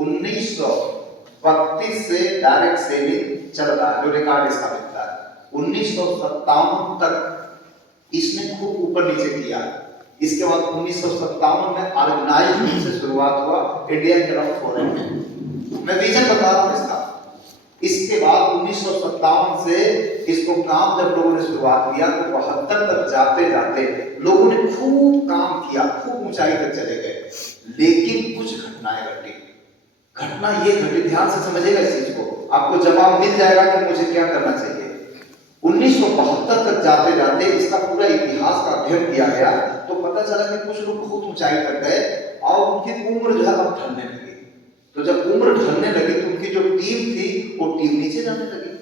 1932 से direct selling चल रहा है, जो रिकॉर्ड इसका मिलता है। 1957 तक इसने खूब ऊपर नीचे किया। इसके बाद 1957 में ऑर्गेनाइज्ड रूप से शुरुआत हुआ इंडिया के तरफ फॉरेन में। मैं रीजन बता रहा हूं इसका। इसके बाद 1957 से इसको काम जब लोगों ने शुरुआत किया तो 72 तक जाते जाते लोगों ने खूब काम किया, खूब ऊंचाई तक चले गए। लेकिन कुछ घटनाएं घटी। घटना ये घटी, ध्यान से समझिएगा इस चीज को, आपको जवाब मिल जाएगा कि मुझे क्या करना चाहिए। 1972 तक जाते जाते इसका पूरा इतिहास का अध्ययन किया गया तो पता चला कि कुछ लोग बहुत ऊंचाई तक गए और उनकी उम्र जो है अब ढलने लगी। तो जब उम्र ढलने लगी तो उनकी जो टीम थी वो टीम नीचे जाने लगी।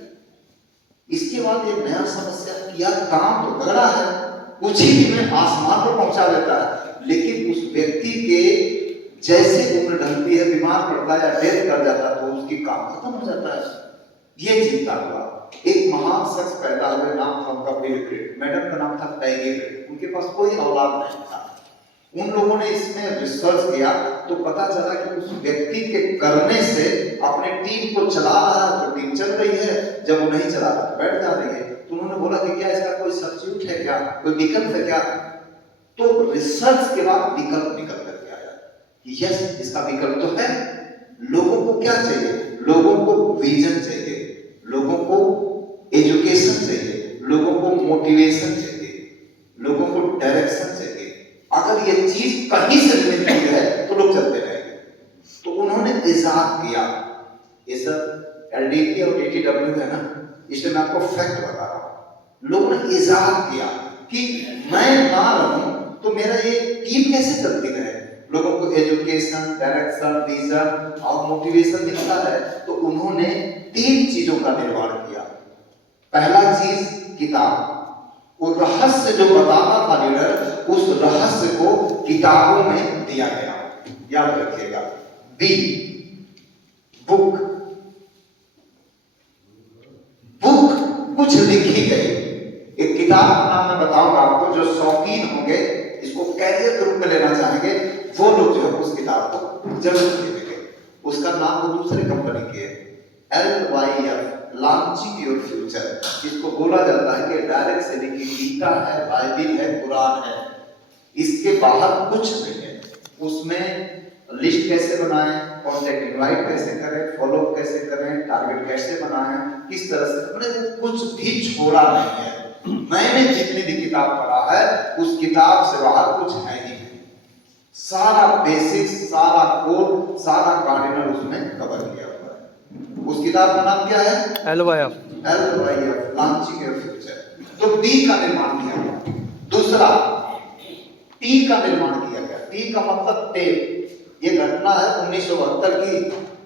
इसके बाद एक नया समस्या किया, काम तो तगड़ा है, कुछ ही दिन में आसमान पर पहुंचा देता है, लेकिन उस व्यक्ति के जैसे उम्र ढलती है, बीमार पड़ता है या डेथ कर जाता है तो उसकी काम खत्म हो जाता है। ये चिंता हुआ। एक महान शख्स पैदा हुए, नाम था उनका बिल ग्रेट, मैडम का नाम था पैगी ग्रेट। उनके पास कोई औलाद नहीं था। उन लोगों ने इसमें रिसर्च किया तो पता चला कि उस व्यक्ति के करने से अपने टीम को चला रहा है तो टीम चल रही है, जब वो नहीं चला रहा बैठ जा रही है। तो उन्होंने बोला कि क्या इसका कोई सब्स्टिट्यूट है, क्या कोई विकल्प है क्या? तो रिसर्च के बाद विकल्प निकल करके आया कि यस, इसका विकल्प तो है। लोगों को क्या चाहिए? लोगों को विजन चाहिए, लोगों को एजुकेशन चाहिए, लोगों को मोटिवेशन चाहिए, लोगों को डायरेक्शन चाहिए। अगर ये चीज कहीं से मिलती है तो लोग चलते रहेंगे। तो उन्होंने इजाद किया, ये सब एलडीटी और एटीडब्ल्यू है ना, इसलिए मैं आपको फैक्ट बता रहा हूं। लोगों ने इजाद किया कि मैं ना रहूं तो मेरा ये टीम कैसे चलती रहे। लोगों को एजुकेशन, डायरेक्शन, विजन और मोटिवेशन मिलता है। तो उन्होंने 3 चीजों का निर्माण किया। पहला चीज किताब, वो रहस्य जो बताना था लीडर, उस रहस्य को किताबों में दिया गया, याद रखिएगा। बी बुक, बुक कुछ लिखी गई। एक किताब का नाम मैं बताऊंगा आपको, जो शौकीन होंगे इसको कैरियर के रूप में लेना चाहेंगे वो लोग जो है उस किताब को जरूर खरीदेंगे। उसका नाम वो दूसरी कंपनी की है, LYF, लॉन्चिंग योर फ्यूचर। इसको बोला जाता है कि डायरेक्ट सेलिंग की गीता है, बाइबिल है, कुरान है, इसके बाहर कुछ नहीं है। उसमें लिस्ट कैसे बनाएं, कॉन्टैक्ट इनवाइट कैसे करें, फॉलो कैसे करें, टारगेट कैसे बनाएं, किस तरह से, मैंने कुछ भी छोड़ा नहीं है। मैंने जितनी भी किताब पढ़ा है उस किताब से बाहर कुछ है ही नहीं। सारा बेसिक्स, सारा कोड, सारा कार्डिनल उसमें कवर किया हुआ है। उस किताब का नाम क्या है? LYF, launching your future. तो टी का निर्माण किया गया। दूसरा, टी का निर्माण किया गया। टी का मतलब टेप। ये घटना है 1972 की।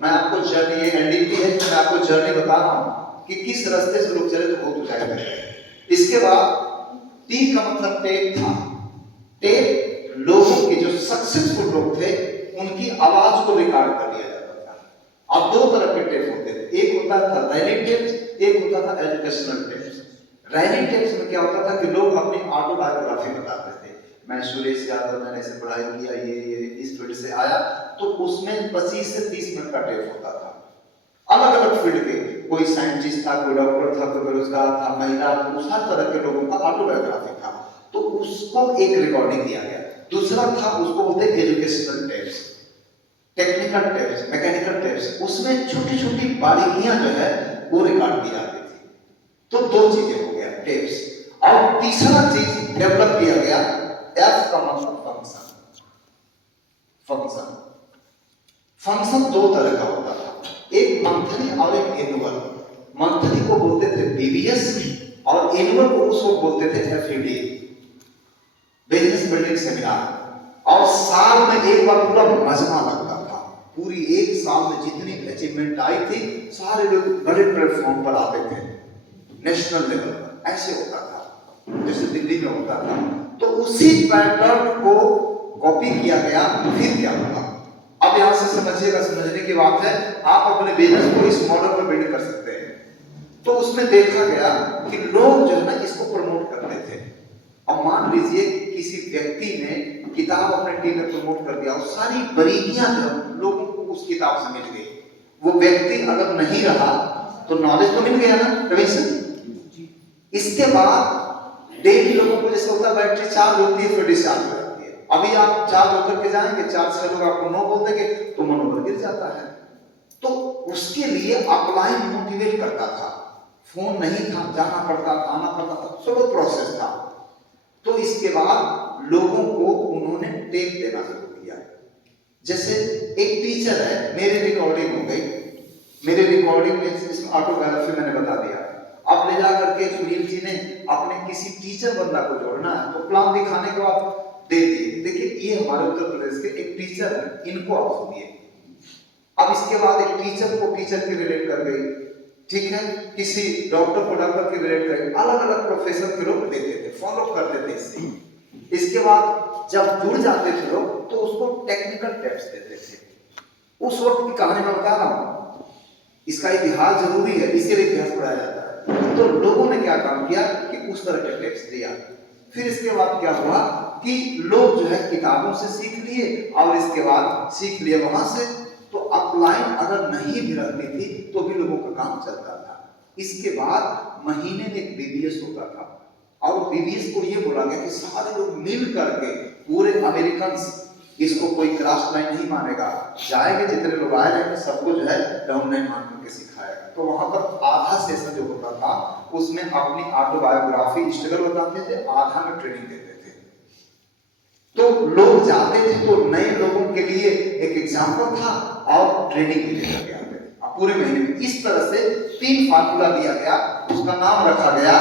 मैं आपको जर्नी, ये एनडीपी है, मैं आपको जर्नी बता रहा हूं कि किस रास्ते से लोग चले तो बहुत ऊंचाई पे गए। इसके बाद टी का मतलब टेप था। टेप लोगों के जो सक्सेसफुल लोग थे उनकी आवाज को रिकॉर्ड कर लिया जाता था। अब 2 तरह के टेप होते थे, एक होता था रैली टेप्स, एक होता था एजुकेशनल टेप्स। रैली टेप्स में क्या होता था कि लोग अपनी ऑटोबायोग्राफी बताते थे। मैं सुरेश यादव, मैंने ऐसे पढ़ाई किया, ये इस फील्ड से आया। तो उसमें 25 से 30 मिनट का टेप होता था। अलग अलग फील्ड के, कोई साइंटिस्ट था, कोई डॉक्टर था, कोई बेरोजगार था, महिला, पुरुष, हर तरह के लोगों का ऑटोबायोग्राफी था। तो उसको एक रिकॉर्डिंग दिया गया। दूसरा था, उसको बोलते हैं educational tapes, technical tapes, mechanical tapes. उसमें छोटी छोटी बारीकियां जो है वो रिकॉर्ड की जाती थी। तो 2 चीजें हो गया, टेप्स। और तीसरा चीज डेवलप किया गया, एफ का मतलब फंक्शन। फंक्शन फंक्शन 2 तरह का होता था, एक मंथली और एक एनुअल। मंथली को बोलते थे बीबीएस और एनुअल को उसको बोलते थे एफईडी, बिजनेस बिल्डिंग सेमिनार। और साल में एक बार पूरा मजमा लगता था। पूरी एक साल में जितनी अचीवमेंट आई थी सारे लोग बड़े प्लेटफॉर्म पर आते थे, नेशनल लेवल पर। ऐसे होता था जैसे दिल्ली में होता था। तो उसी पैटर्न को कॉपी किया गया। फिर क्या हुआ, अब यहां से समझिएगा, समझने की बात है। आप अपने बिजनेस को इस मॉडल पर बिल्ड कर सकते हैं। तो उसमें देखा गया कि लोग जो है ना इसको प्रमोट करते थे। अब मान लीजिए किसी व्यक्ति ने किताब अपने टीम में प्रमोट कर दिया और सारी बारीकियां जो लोगों को उस किताब किताब से मिल गई। वो व्यक्ति अगर नहीं रहा तो नॉलेज तो मिल गया ना रमेश। इसके बाद डेली लोगों को जैसे होता है बैटरी चार्ज होती है फिर डिस्चार्ज हो जाती है। अभी आप चार्ज होकर के जाएंगे, 4-6 लोग आपको नो बोल देंगे तो मनोबल गिर जाता है। तो उसके लिए अपलाइन मोटिवेट करता था, फोन नहीं था, जाना पड़ता था, आना पड़ता था, सब प्रोसेस था। तो इसके बाद लोगों को उन्होंने टेप देना शुरू किया। जैसे एक टीचर है, मेरी रिकॉर्डिंग हो गई, मेरे रिकॉर्डिंग में इसमें ऑटोग्राफी मैंने बता दिया। अब ले जा करके सुनील जी ने अपने किसी टीचर बंदा को जोड़ना है तो प्लान दिखाने के बाद दे दिए। देखिए ये हमारे उत्तर प्रदेश के एक टीचर है, इनको आप सुनिए। अब इसके बाद एक टीचर को टीचर की रिलेट कर गई, ठीक है, किसी डॉक्टर को डॉक्टर की रिलेट कर गई, अलग अलग प्रोफेसर के लोग देते थे, फॉलो करते थे इससे। इसके बाद जब जुड़ जाते थे लोग तो उसको टेक्निकल टिप्स देते थे। उस वक्त की कहानी मैं बता रहा हूं, इसका इतिहास जरूरी है, इसीलिए इतिहास पढ़ाया जाता है। तो लोगों ने क्या काम किया कि उस तरह के टिप्स दिया। फिर इसके बाद क्या हुआ कि लोग जो है किताबों से सीख लिए और इसके बाद सीख लिए वहां से। तो अपलाइन अगर नहीं भी रहती थी तो भी लोगों का काम चलता था। इसके बाद महीने में एक बीबीएस होता था और बीबीएस को ये बोला गया कि सारे लोग मिल करके, पूरे अमेरिकन, इसको कोई क्रॉस लाइन नहीं मानेगा, जाएंगे जितने लोग आए रहेंगे सबको जो है डाउन लाइन मान करके सिखाएगा। तो वहां पर आधा सेशन जो होता था उसमें अपनी ऑटोबायोग्राफी स्ट्रगल बताते थे, आधा में ट्रेनिंग देते थे। तो लोग जाते थे तो नए लोगों के लिए एक एग्जाम्पल था और ट्रेनिंग भी दिया गया पूरे महीने में। इस तरह से 3 फार्मूला दिया गया, उसका नाम रखा गया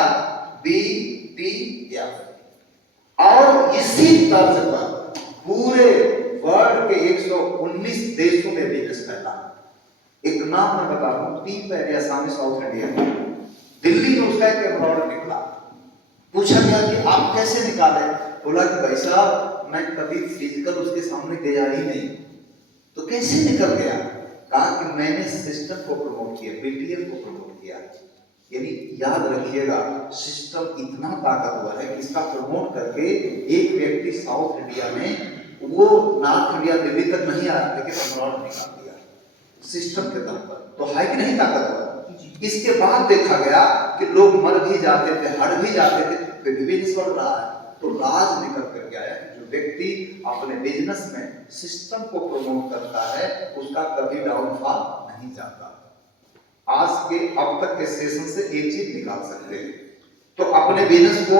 BPF। और इसी तर्ज पर पूरे वर्ल्ड के 119 देशों में बिजनेस फैला। एक नाम मैं बता रहा हूं, टीम एरिया सामने साउथ इंडिया, दिल्ली में उसका एक एब्रॉड निकला। पूछा गया कि आप कैसे निकाले? बोला कि भाई साहब मैं कभी फिजिकल उसके सामने गया ही नहीं। तो कैसे निकल गया? कहा कि मैंने सिस्टम को प्रमोट किया, BTF को प्रमोट किया। यानी याद रखिएगा, सिस्टम इतना ताकतवर है कि इसका प्रमोट करके एक व्यक्ति साउथ इंडिया में, वो नॉर्थ इंडिया दिल्ली तक नहीं आया लेकिन अब्रॉड निकाल दिया सिस्टम के दम पर। तो है कि नहीं ताकतवर? इसके बाद देखा गया कि लोग मर भी जाते थे, हट भी जाते थे, फिर भी बिजनेस बढ़ रहा है। तो राज निकल करके आया, जो व्यक्ति अपने बिजनेस में सिस्टम को प्रमोट करता है उसका कभी डाउनफॉल नहीं जाता। आज के अब तक के सेशन से एक चीज निकाल सकते हैं, तो अपने बिजनेस को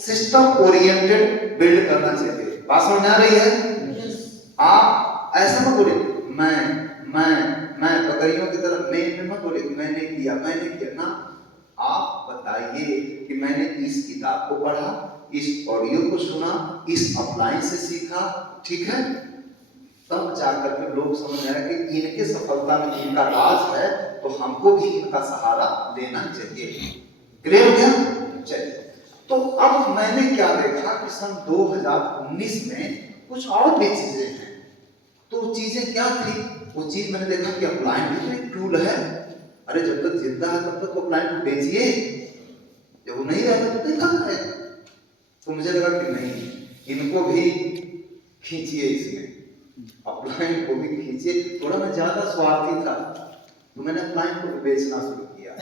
सिस्टम ओरिएंटेड बिल्ड करना चाहिए। बात समझ में आ रही है? आप ऐसा मत बोलिए मैं बकरियों की तरह मैं मत बोलिए मैंने किया ना। आप बताइए कि मैंने इस किताब को पढ़ा, इस ऑडियो को सुना, इस अपलाइन से सीखा, ठीक है, तब जाकर के लोग समझ आए कि इनके सफलता में इनका राज है, तो हमको भी इनका सहारा लेना चाहिए। क्लियर हो गया? चलिए, तो अब मैंने क्या देखा कि सन 2019 में कुछ और भी चीजें हैं। तो चीजें क्या थी? वो चीज मैंने देखा कि अपलाइन भी तो एक टूल है। अरे जब तक जिंदा है तब तक तो अपलाइन को बेचिए, जब वो नहीं रहेगा तो देखा है। तो मुझे लगा कि नहीं, इनको भी खींचिए, इसमें अपलाइन को भी खींचिए। थोड़ा मैं ज्यादा स्वार्थी था तो मैंने अपलाइन को भी बेचना शुरू किया।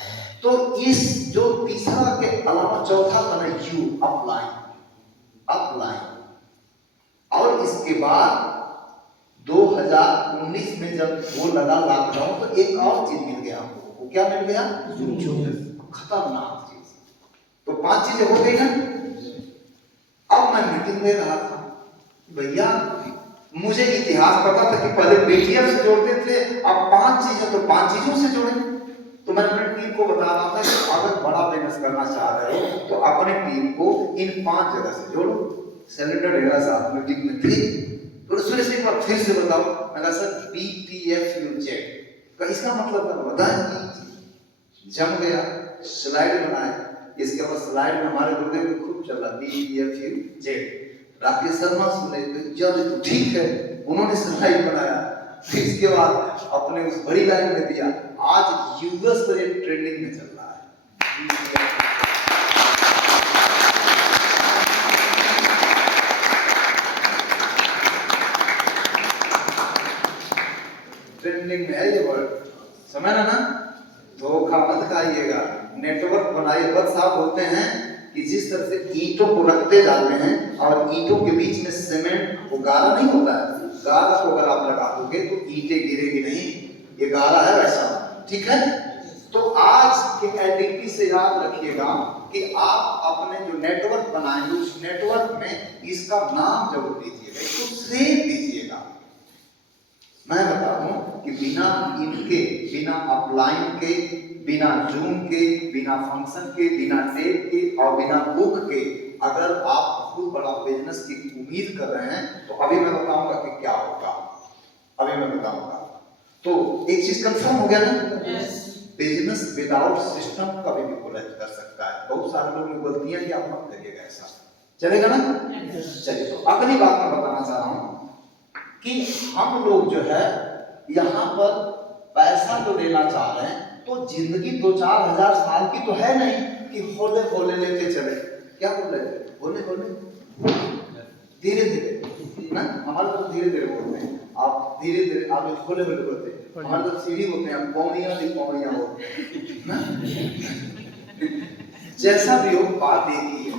तो इस जो तीसरा के अलावा चौथा था ना, यू अपलाइन। और इसके बाद 2019 में जब वो लगा लॉकडाउन तो एक और चीज मिल गया हमको। वो क्या मिल गया? खतरनाक चीज। तो 5 चीजें हो गई ना। अब मैं मीटिंग ले रहा था, भैया मुझे इतिहास पता था कि पहले BTF से जोड़ते थे, अब 5 चीजें, तो 5 चीजों से जोड़े। तो मैं अपनी टीम को बता रहा था कि अगर बड़ा बिजनेस करना चाह रहे हो तो अपने टीम को इन 5 जगह से जोड़ो। सिलेंडर डेरा साहब मीटिंग में थे, तो सुरेश एक बार फिर से बताओ। मैंने सर BTFUZ का इसका मतलब क्या बताएं? जम गया, स्लाइड बनाए। इसके बाद स्लाइड में हमारे गुरुदेव को खूब चला BTFUZ। राकेश शर्मा सुने तो ठीक है, उन्होंने स्लाइड बनाया। फिर इसके बाद अपने उस बड़ी लाइन में दिया। आज यूएस पर एक ट्रेंडिंग में चल रहा है। ट्रेंडिंग में है ये वर्ड, समझ ना? धोखा मत खाइएगा, नेटवर्क बनाइए। बस साहब बोलते हैं कि जिस तरह से ईंटों को रखते जाते हैं और ईंटों के बीच में सीमेंट, वो गारा नहीं होता है, गारा को अगर आप लगा दोगे तो ईंटें गिरेगी नहीं, ये गारा है वैसा, ठीक है? तो आज के एक्टिविटी से याद रखिएगा कि आप अपने जो नेटवर्क बनाएंगे उस नेटवर्क में इसका नाम जरूर दीजिएगा, इसको सेव दीजिएगा। मैं बता दूं कि बिना इनके, बिना अपलाइन के, बिना जूम के, बिना फंक्शन के, बिना टेप के और बिना बुक के अगर आप बहुत बड़ा बिजनेस की उम्मीद कर रहे हैं तो अभी मैं बताऊंगा कि क्या होगा, अभी मैं बताऊंगा। तो एक चीज कंफर्म हो गया ना? yes. बिजनेस विदाउट सिस्टम कभी भी कोलैप्स कर सकता है। बहुत सारे लोग बोलती हैं कि आप मत करिएगा ऐसा, चलेगा ना? yes. चलिए, तो अगली बात मैं बताना चाह रहा हूं कि हम लोग जो है यहाँ पर पैसा तो लेना चाह रहे हैं, तो जिंदगी 2-4 हजार साल की तो है नहीं कि होले होले लेके चले। क्या बोल रहे थे? होले होले, धीरे धीरे ना, हमारे तो धीरे धीरे बोलते हैं, आप धीरे धीरे, आप होले होले बोलते हैं, हमारे तो सीढ़ी बोलते हैं, पौड़ियां भी पौड़ियां बोलते हैं ना। जैसा भी हो, बात एक ही है।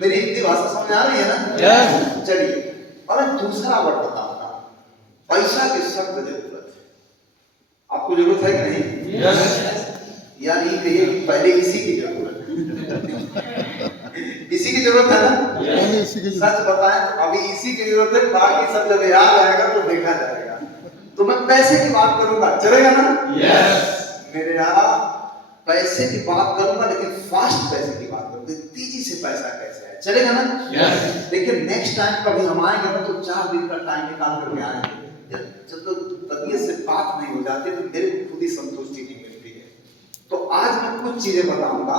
मेरी हिंदी भाषा समझ आ रही है ना? चलिए, और मैं दूसरा वर्ड बताऊंगा, पैसा की सख्त जरूरत है। आपको जरूरत है कि नहीं? यार ये कहिए कि पहले इसी की जरूरत है। इसी की जरूरत है ना? सच बताएं तो अभी इसी की जरूरत है, बाकी सब जब याद आएगा तो देखा जाएगा। तो मैं पैसे की बात करूंगा, चलेगा ना? मेरे यार, पैसे की बात करूंगा लेकिन फास्ट पैसे की बात करूंगा, तेजी से पैसा कैसे है, चलेगा ना? देखिए, नेक्स्ट टाइम कभी हम आएंगे ना तो 4 दिन का टाइम निकाल करके आएंगे। जब तो तबीयत से बात नहीं हो जाती तो मेरे को खुद ही संतुष्टि नहीं मिलती है। तो आज मैं कुछ चीजें बताऊंगा।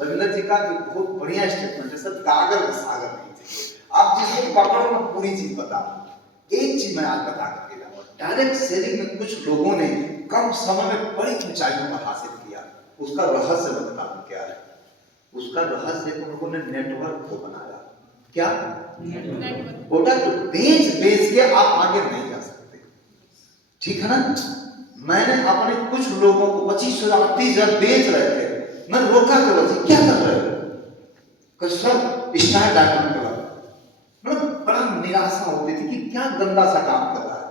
रविंद्र जी का जो बहुत बढ़िया स्टेटमेंट है, सर गागर में सागर नहीं चाहिए, आप जिसको पकड़ो ना पूरी चीज बता। एक चीज मैं आज बता करके जाऊंगा, डायरेक्ट सेलिंग में कुछ लोगों ने कम समय में बड़ी ऊंचाइयों पर हासिल किया, उसका रहस्य बता दूं क्या है? उसका रहस्य उन लोगों ने नेटवर्क को बनाया। क्या? प्रोडक्ट बेच के आप आगे नहीं जा सकते, ठीक है ना? मैंने अपने कुछ लोगों को 25,000 30,000 बेच रहे थे, मैं रोका के बोला क्या कर रहे हो? Sir star diamond club. मतलब बड़ा निराशा होती थी कि क्या गंदा सा काम कर रहा है,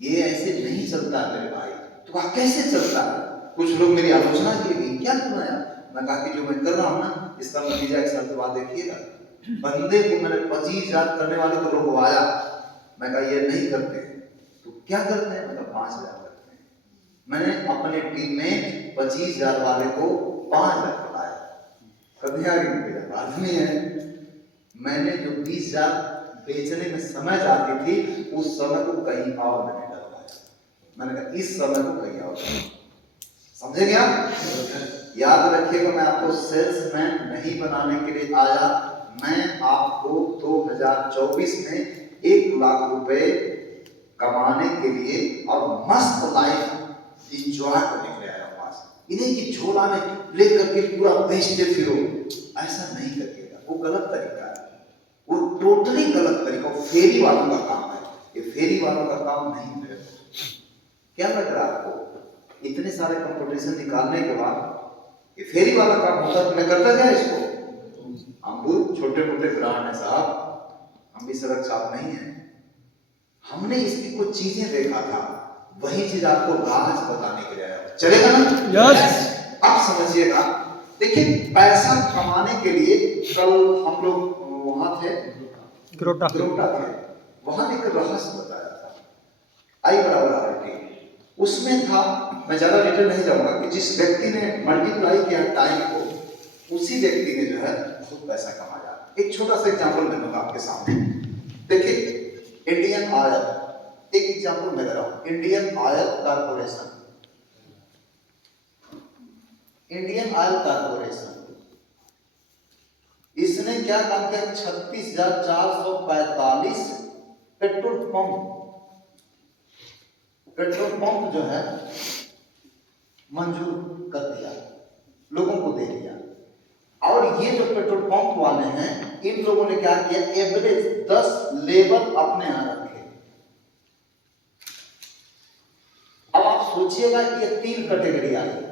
ये ऐसे नहीं चलता है मेरे भाई। तो आप कैसे चलता है? कुछ लोग मेरी आलोचना की, क्या करना है? मैं कहा कि जो मैं कर रहा हूं ना, इसका नतीजा एक साल के बाद देखिएगा। बंदे को मैंने 25,000 करने वाले को रोकवाया, मैं कहा ये नहीं करते, तो क्या करते हैं? मतलब 5,000 करते हैं। मैंने अपने टीम में 25,000 वाले को 5,000 बनाया, कभी आगे नहीं भेजा, आदमी है। मैंने जो 20,000 बेचने में समय जाती थी, उस समय को कहीं और मैंने डलवाया। मैंने कहा इस समय को कहीं और, समझेंगे आप? याद रखिएगा, मैं आपको सेल्समैन नहीं बनाने के लिए आया, मैं आपको 2024 में 1 लाख रुपए कमाने के लिए और मस्त लाइफ इंजॉय करने के लिए आया पास। इन्हीं की झोला में लेकर के पूरा बेचते फिरो, ऐसा नहीं करिएगा, वो गलत तरीका है, वो टोटली गलत तरीका, वो फेरी वालों का काम है। ये फेरी वालों का काम नहीं है। क्या लग रहा है आपको? इतने सारे कंपटीशन निकालने के बाद ये फेरी वाला काम होता तो मैं करता क्या इसको? हम बहुत छोटे मोटे ब्रांड है साहब, हम भी सड़क छाप नहीं है। हमने इसकी कुछ चीजें देखा था, वही चीज आपको राज बताने के लिए आया, चलेगा ना? अब समझिएगा, देखिए पैसा कमाने के लिए कल हम लोग वहां थे, ग्रोटा थे, वहां एक रहस्य बताया था, आई बराबर आर टी। उसमें था, मैं ज्यादा डिटेल नहीं जाऊंगा, कि जिस व्यक्ति ने मल्टीप्लाई किया टाइम को, उसी व्यक्ति ने जो है बहुत पैसा कमाया। एक छोटा सा एग्जांपल मैं दूंगा आपके सामने। देखिए, इंडियन ऑयल, एक एग्जांपल मैं दे रहा हूं, Indian oil corporation, Indian oil corporation, इसने क्या काम किया? 36,445 पेट्रोल पंप जो है मंजूर कर दिया, लोगों को दे दिया। और ये जो पेट्रोल पंप वाले हैं, इन लोगों ने क्या किया? एवरेज 10 लेबर अपने यहां रखे, सोचिएगा कि ये 3 कैटेगरी आई है,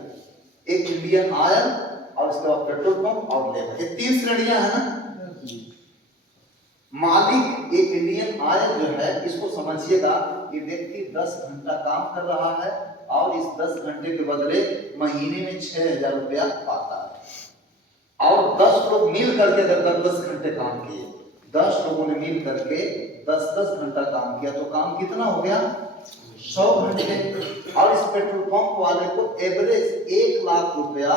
एक इंडियन ऑयल और इसके बाद पेट्रोल पंप और लेबर, ये 3 श्रेणियां है ना। मालिक एक इंडियन ऑयल जो है, इसको समझिएगा कि व्यक्ति 10 घंटा काम कर रहा है और इस 10 घंटे के बदले महीने में 6,000 रुपया पाता है। और 10 लोग मिल करके अगर 10 घंटे काम किए, 10 लोगों ने मिल करके 10-10 घंटा काम किया तो काम कितना हो गया, 100 घंटे। और इस पेट्रोल पंप वाले को एवरेज 1 लाख रुपया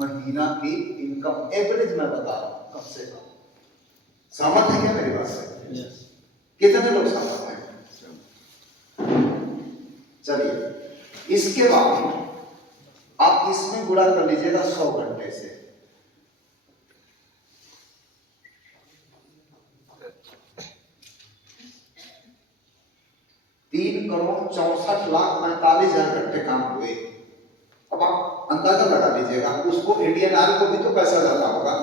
महीना की इनकम, एवरेज मैं बता रहा हूं, कम से कम। सहमत है क्या मेरी बात से? yes. कितने लोग सहमत हैं? चलिए, इसके बाद आप इसमें गुणा कर लीजिएगा 100 घंटे से। तीन करोड़ 64,45,000 घंटे काम हुए। अब आप अंदाजा लगा लीजिएगा, उसको इंडियन ऑयल को भी तो पैसा जाता होगा,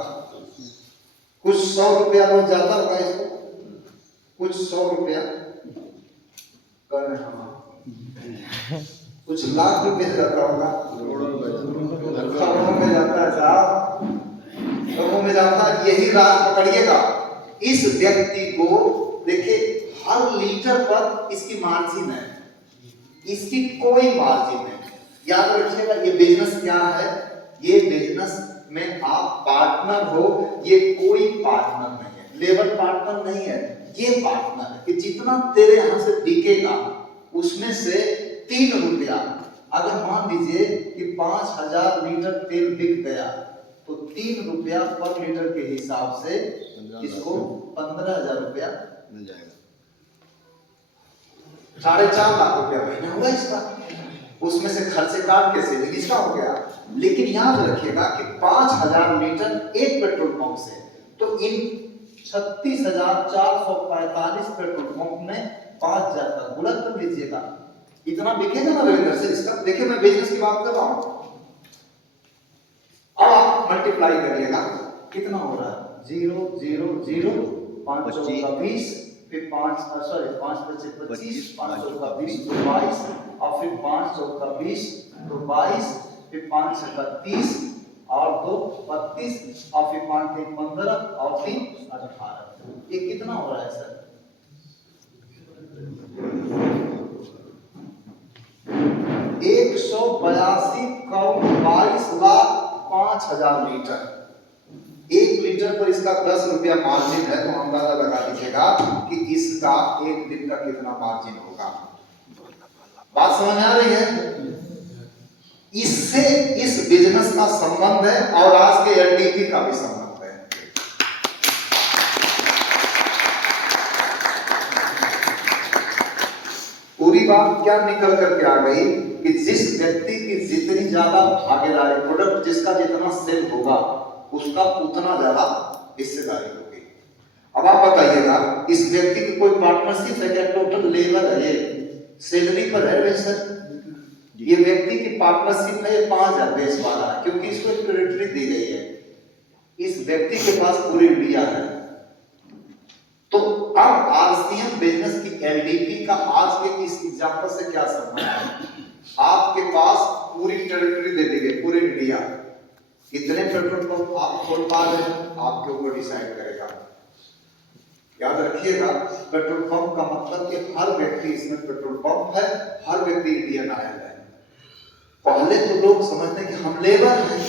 कुछ 100 रुपया रोज जाता होगा इसको, कुछ 100 रुपया कर रहे हैं, कुछ लाख रुपया जाता होगा, करोड़ों में जाता है साहब, करोड़ों में जाता है। यही राज पकड़िएगा। इस व्यक्ति को देखिए, हर लीटर पर इसकी मार्जिन है, इसकी कोई मार्जिन नहीं। याद रखिएगा, ये बिजनेस क्या है, ये बिजनेस में आप पार्टनर हो, ये कोई पार्टनर नहीं है, लेबर पार्टनर नहीं है, ये पार्टनर है कि जितना तेरे यहां से बिकेगा उसमें से 3 रुपया, अगर मान लीजिए कि 5,000 लीटर तेल बिक गया तो 3 रुपया पर लीटर के हिसाब से इसको 15,000 रुपया मिल जाएगा। 4.5 लाख रुपया महीना हुआ इसका, उसमें से खर्चे काट के सेविंग इसका हो गया। लेकिन याद रखिएगा कि 5,000 लीटर एक पेट्रोल पंप से, तो इन 36,445 पेट्रोल पंप में 5,000 का गुणा कर लीजिएगा, इतना बिकेगा ना रविंद्र से इसका। देखिए, मैं बिजनेस की बात कर रहा हूं। अब आप मल्टीप्लाई करिएगा, कितना हो रहा है, 0 0 0 5 चौका 20, फिर 5 5 25, 5 चौका 20 तो 22, और फिर 5 चौका 20 तो 22, फिर 5 छक्का 30 और 2 32, और फिर 5 3 15 और 3 18। ये कितना हो रहा है सर? 182 करोड़ 22,05,000 लीटर। 1 लीटर पर इसका 10 रुपया मार्जिन है, तो अंदाजा लगा लीजिएगा कि इसका एक दिन का कितना मार्जिन होगा। बात समझ आ रही है? इससे इस बिजनेस का संबंध है और आज के एलडीपी का भी संबंध है। पूरी बात क्या निकल करके आ गई कि जिस व्यक्ति की जितनी ज्यादा भागीदारी, प्रोडक्ट जिसका जितना सेल होगा उसका उतना ज्यादा हिस्सेदारी होगी। अब आप बताइएगा, इस व्यक्ति की कोई पार्टनरशिप है क्या? टोटल लेबर है, ये सैलरी पर है वैसे ये व्यक्ति की पार्टनरशिप है, ये 5,000 बेच पा रहा है क्योंकि इसको एक टेरिटरी दी गई है। इस व्यक्ति के पास पूरी इंडिया है। तो अब आरसीएम बिजनेस की एलडीपी का आज के इस एग्जांपल से क्या संबंध है? आपके पास पूरी टेरिटरी दे दी गई, पूरी इंडिया, कितने पेट्रोल पंप आप खोल पा रहे हैं आपके ऊपर डिसाइड करेगा। याद रखिएगा, पेट्रोल पंप का मतलब कि हर व्यक्ति इसमें पेट्रोल पंप है, हर व्यक्ति इंडियन ऑयल है। पहले तो लोग समझते हैं कि हम लेबर हैं।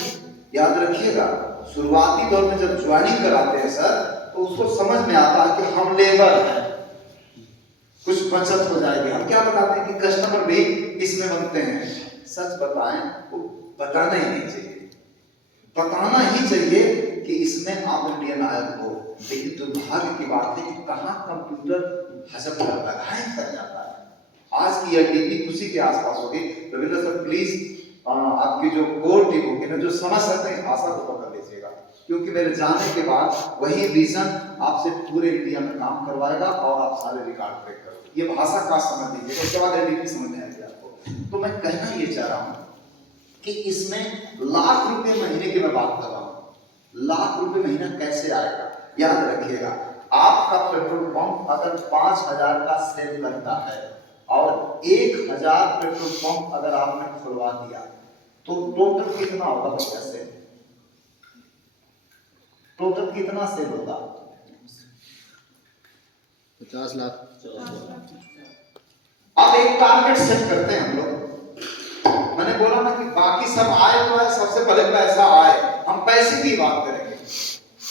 याद रखिएगा, शुरुआती दौर में जब ज्वाइनिंग कराते हैं सर, तो उसको समझ में आता है कि हम लेबर हैं, कुछ बचत हो जाएगी। हम क्या बताते हैं कि कस्टमर भी इसमें बनते हैं। सच बताएं तो बताना ही नहीं चाहिए, बताना ही चाहिए कि इसमें आप इंडियन ऑयल हो। लेकिन दुर्भाग्य की बात है कि कहां कंप्यूटर हजम कर जाता है। आज की एलडीपी खुशी के आसपास होगी। रविंद्र सर प्लीज आपकी जो कोर टीम होगी ना, जो समझ सकते हैं भाषा को पकड़ लीजिएगा, क्योंकि मेरे जाने के बाद वही विजन आपसे पूरे इंडिया में काम करवाएगा और आप सारे रिकॉर्ड ब्रेक करोगे। ये भाषा का समझ लीजिएगा, उसके बाद एलडीपी समझ में आएगी आपको। तो मैं कहना ये चाह रहा हूं कि इसमें लाख रुपए महीने की मैं बात कर रहा हूं। लाख रुपए महीना कैसे आएगा? याद रखिएगा, आपका पेट्रोल पंप अगर 5,000 का सेल करता है और 1000 पेट्रोल पंप अगर आपने खुलवा दिया तो टोटल कितना होगा भैया से? टोटल कितना सेल होगा? 50 लाख। अब एक टारगेट सेट करते हैं हम लोग। मैंने बोला ना कि बाकी सब आए तो आए, सबसे पहले पैसा आए, हम पैसे की बात करेंगे।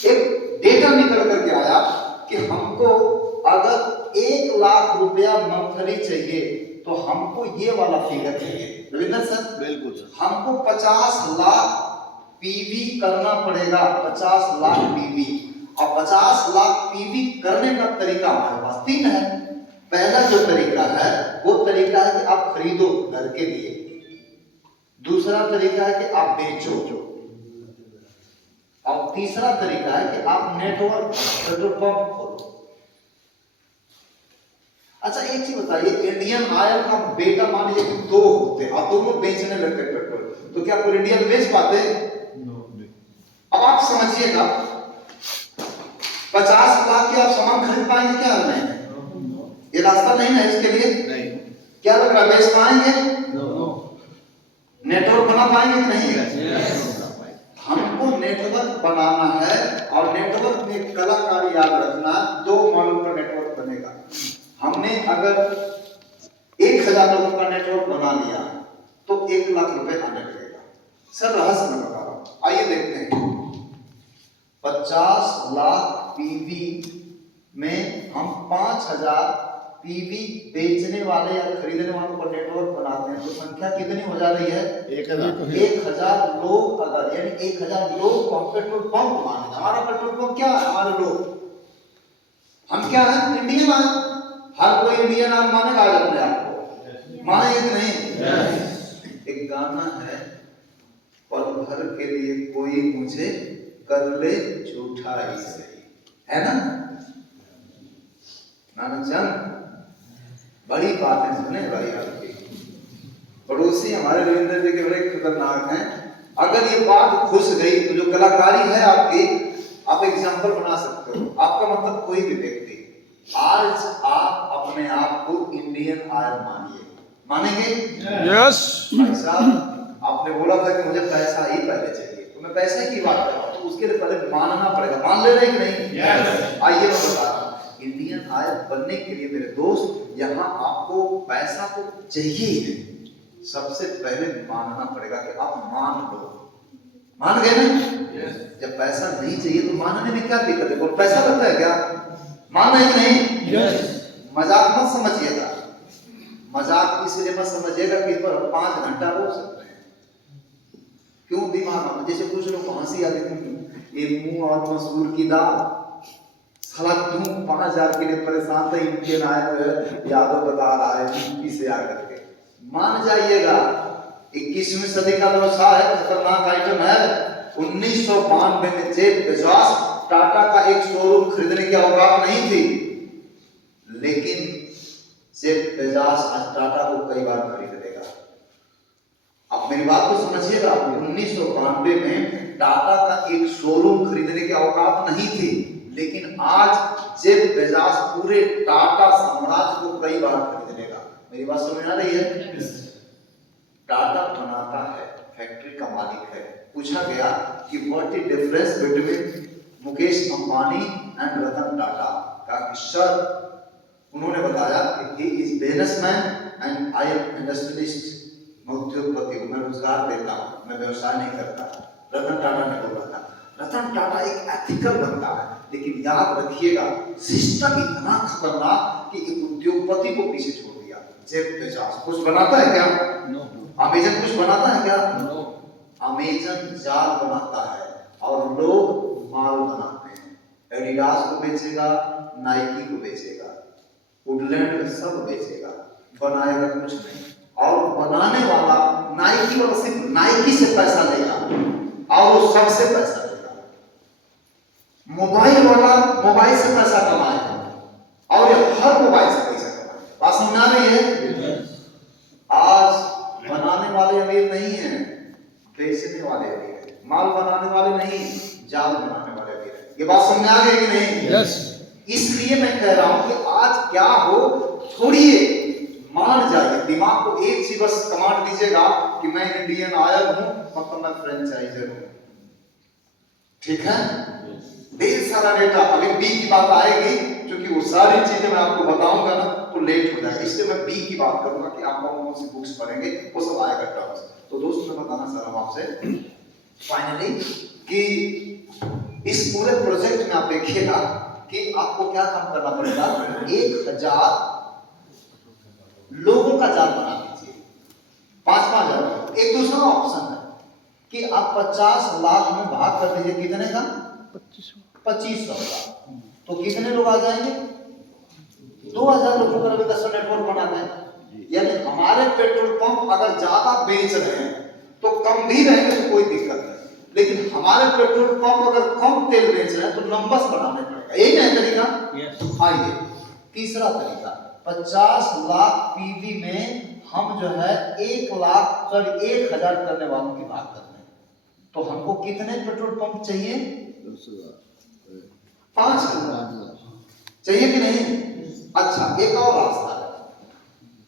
एक डेटा निकल करके आया कि हमको अगर 1 लाख रुपया मंथली चाहिए तो हमको ये वाला फिगर चाहिए। रविंद्र सर, बिल्कुल हमको 50 लाख पीवी करना पड़ेगा। 50 लाख पीवी, और 50 लाख पीवी करने का तरीका हमारे पास 3 है। पहला जो तरीका है वो तरीका है कि आप खरीदो घर के लिए। दूसरा तरीका है कि आप बेचो, और तीसरा तरीका है कि आप नेटवर्क पेट्रोल पंप खोलो। अच्छा एक चीज बताइए, इंडियन ऑयल का बेटा मान लीजिए कि 2 होते और दोनों बेचने लगते पेट्रोल, तो क्या पूरे इंडिया में बेच पाते? अब आप समझिएगा, 50 लाख के आप सामान खरीद पाएंगे क्या? नहीं, ये रास्ता नहीं है इसके लिए। नहीं। क्या लग रहा है, बेच पाएंगे? नेटवर्क बना पाएंगे कि नहीं? हमको नेटवर्क बनाना है, और नेटवर्क में कलाकारी याद रखना, 2 मॉडल पर नेटवर्क बनेगा। हमने अगर 1000 लोगों का नेटवर्क बना लिया तो 1 लाख रुपए आने लगेगा। सर रहस्य मैं बता रहा हूं, आइए देखते हैं। 50 लाख पीवी में हम 5000 पीवी बेचने वाले या खरीदने वालों पर नेटवर्क बनाते हैं तो संख्या कितनी हो जा रही है? 1000 लोग। अगर यानी 1000 लोग को हम पेट्रोल पंप माने। हमारा पेट्रोल पंप क्या है? हमारे लोग। हम क्या है? इंडियन है। हर कोई इंडियन आर्म मानेगा आज अपने आप को, मानेगा कि नहीं? एक गाना है, पल भर के लिए कोई मुझे कर ले झूठा ही सही, है ना? नानक चंद बड़ी बातें सुने भाई आपकी। पड़ोसी हमारे रविंद्र जी के बड़े खतरनाक हैं। अगर ये बात घुस गई तो जो कलाकारी है आपकी, आप एग्जाम्पल बना सकते हो। आपका मतलब कोई भी व्यक्ति, आज आप अपने आप को इंडियन ऑयल मानिए, मानेंगे? यस। भाई साहब आपने बोला था कि मुझे पैसा ही पहले चाहिए, तो मैं पैसे की बात कर रहा हूं, तो उसके लिए पहले मानना पड़ेगा। मान ले रहे कि नहीं? यस। आइए मैं बता रहा हूं, इंडियन ऑयल बनने के लिए मेरे दोस्त, यहाँ आपको पैसा तो चाहिए ही नहीं, सबसे पहले मानना पड़ेगा कि आप मान लो। मान गए ना? जब पैसा नहीं चाहिए तो मानने में क्या दिक्कत है? और पैसा लगता है क्या? मानना है कि नहीं? मजाक मत समझिएगा। मजाक इसलिए मत समझिएगा कि इस पर 5 घंटा रोक सकते हैं। क्यों दिमाग, जैसे कुछ लोग को हंसी आती थी, ये मुंह और मसूर की दाल, साला क्यों 5000 के लिए परेशान था? इंडियन ऑयल यादव बता रहा है यूपी से आकर के। मान जाइएगा 21वीं सदी का व्यवसाय है, खतरनाक आइटम है। 1992 में जेफ बेजोस, टाटा का एक शोरूम खरीदने की औकात नहीं थी, लेकिन जेफ बेजोस आज टाटा को कई बार खरीद लेगा। आप मेरी बात को समझिएगा, 1992 में टाटा का एक शोरूम खरीदने की औकात नहीं थी, लेकिन आज जेफ बेजोस पूरे टाटा साम्राज्य को कई बार खरीद लेगा। मेरी बात समझ आ रही है? टाटा बनाता है, फैक्ट्री का मालिक है। पूछा गया कि what is difference between Mukesh Ambani and Ratan Tata? कहा कि सर, उन्होंने बताया कि he is businessman and I am industrialist. मैं उद्योगपति हूं, मैं रोजगार देता हूं, मैं व्यवसाय नहीं करता। रतन टाटा ने बोला था। रतन टाटा एक एथिकल बनता है, लेकिन याद रखिएगा सिस्टम इतना खतरनाक कि एक उद्योगपति को पीछे छोड़ दिया। जेफ बेजोस कुछ बनाता है क्या? नो। अमेजन कुछ बनाता है क्या? नो। अमेजन जाल बनाता है और लोग माल बनाते हैं। एडिडास को बेचेगा, नाइकी को बेचेगा, वुडलैंड में सब बेचेगा, बनाएगा कुछ नहीं। और बनाने वाला नाइकी वाला सिर्फ नाइकी से पैसा लेगा और वो सबसे पैसा लेगा। मोबाइल वाला मोबाइल से पैसा कमाएगा और ये हर मोबाइल से पैसा कमाएगा। बात समझ आ रही है? आज बनाने वाले अमीर नहीं है, बेचने वाले अमीर है। माल बनाने वाले नहीं, जाल बनाने वाले अमीर है। ये बात समझ आ गई कि नहीं? यस। इसलिए मैं कह रहा हूं कि आज क्या हो, छोड़िए मान जाइए, दिमाग को एक चीज बस कमांड दीजिएगा कि मैं इंडियन आयल हूं, मतलब मैं फ्रेंचाइजर हूं। ठीक है, ढेर सारा डेटा। अभी बी की बात आएगी, क्योंकि वो सारी चीजें मैं आपको बताऊंगा ना तो लेट हो जाएगा, इसलिए मैं बी की बात करूंगा कि आप कौन कौन सी बुक्स पढ़ेंगे, वो सब आएगा टर्म्स। तो दोस्तों मैं बताना चाह रहा हूं आपसे फाइनली कि इस पूरे प्रोजेक्ट में आप देखिएगा कि आपको क्या काम करना पड़ेगा। 1000 लोगों का जाल बना दीजिए, 5-5 हजार। एक दूसरा ऑप्शन है कि आप 50 लाख में भाग कर दीजिए, कितने का? 2500 का। तो कितने लोग आ जाएंगे? 2000 लोगों का नेटवर्क बना दें। यानी हमारे पेट्रोल पंप अगर ज्यादा बेच रहे हैं तो कम भी रहेंगे तो कोई दिक्कत नहीं, लेकिन हमारे पेट्रोल पंप अगर कम तेल बेच रहे हैं तो नंबर्स बढ़ाने पड़ेगा। यही नहीं तरीका। आइए तीसरा तरीका, 50 लाख पीवी में हम जो है 1000 करने वालों की बात कर रहे हैं। तो हमको कितने पेट्रोल पंप चाहिए? 5,000 चाहिए कि नहीं? अच्छा, एक और रास्ता है,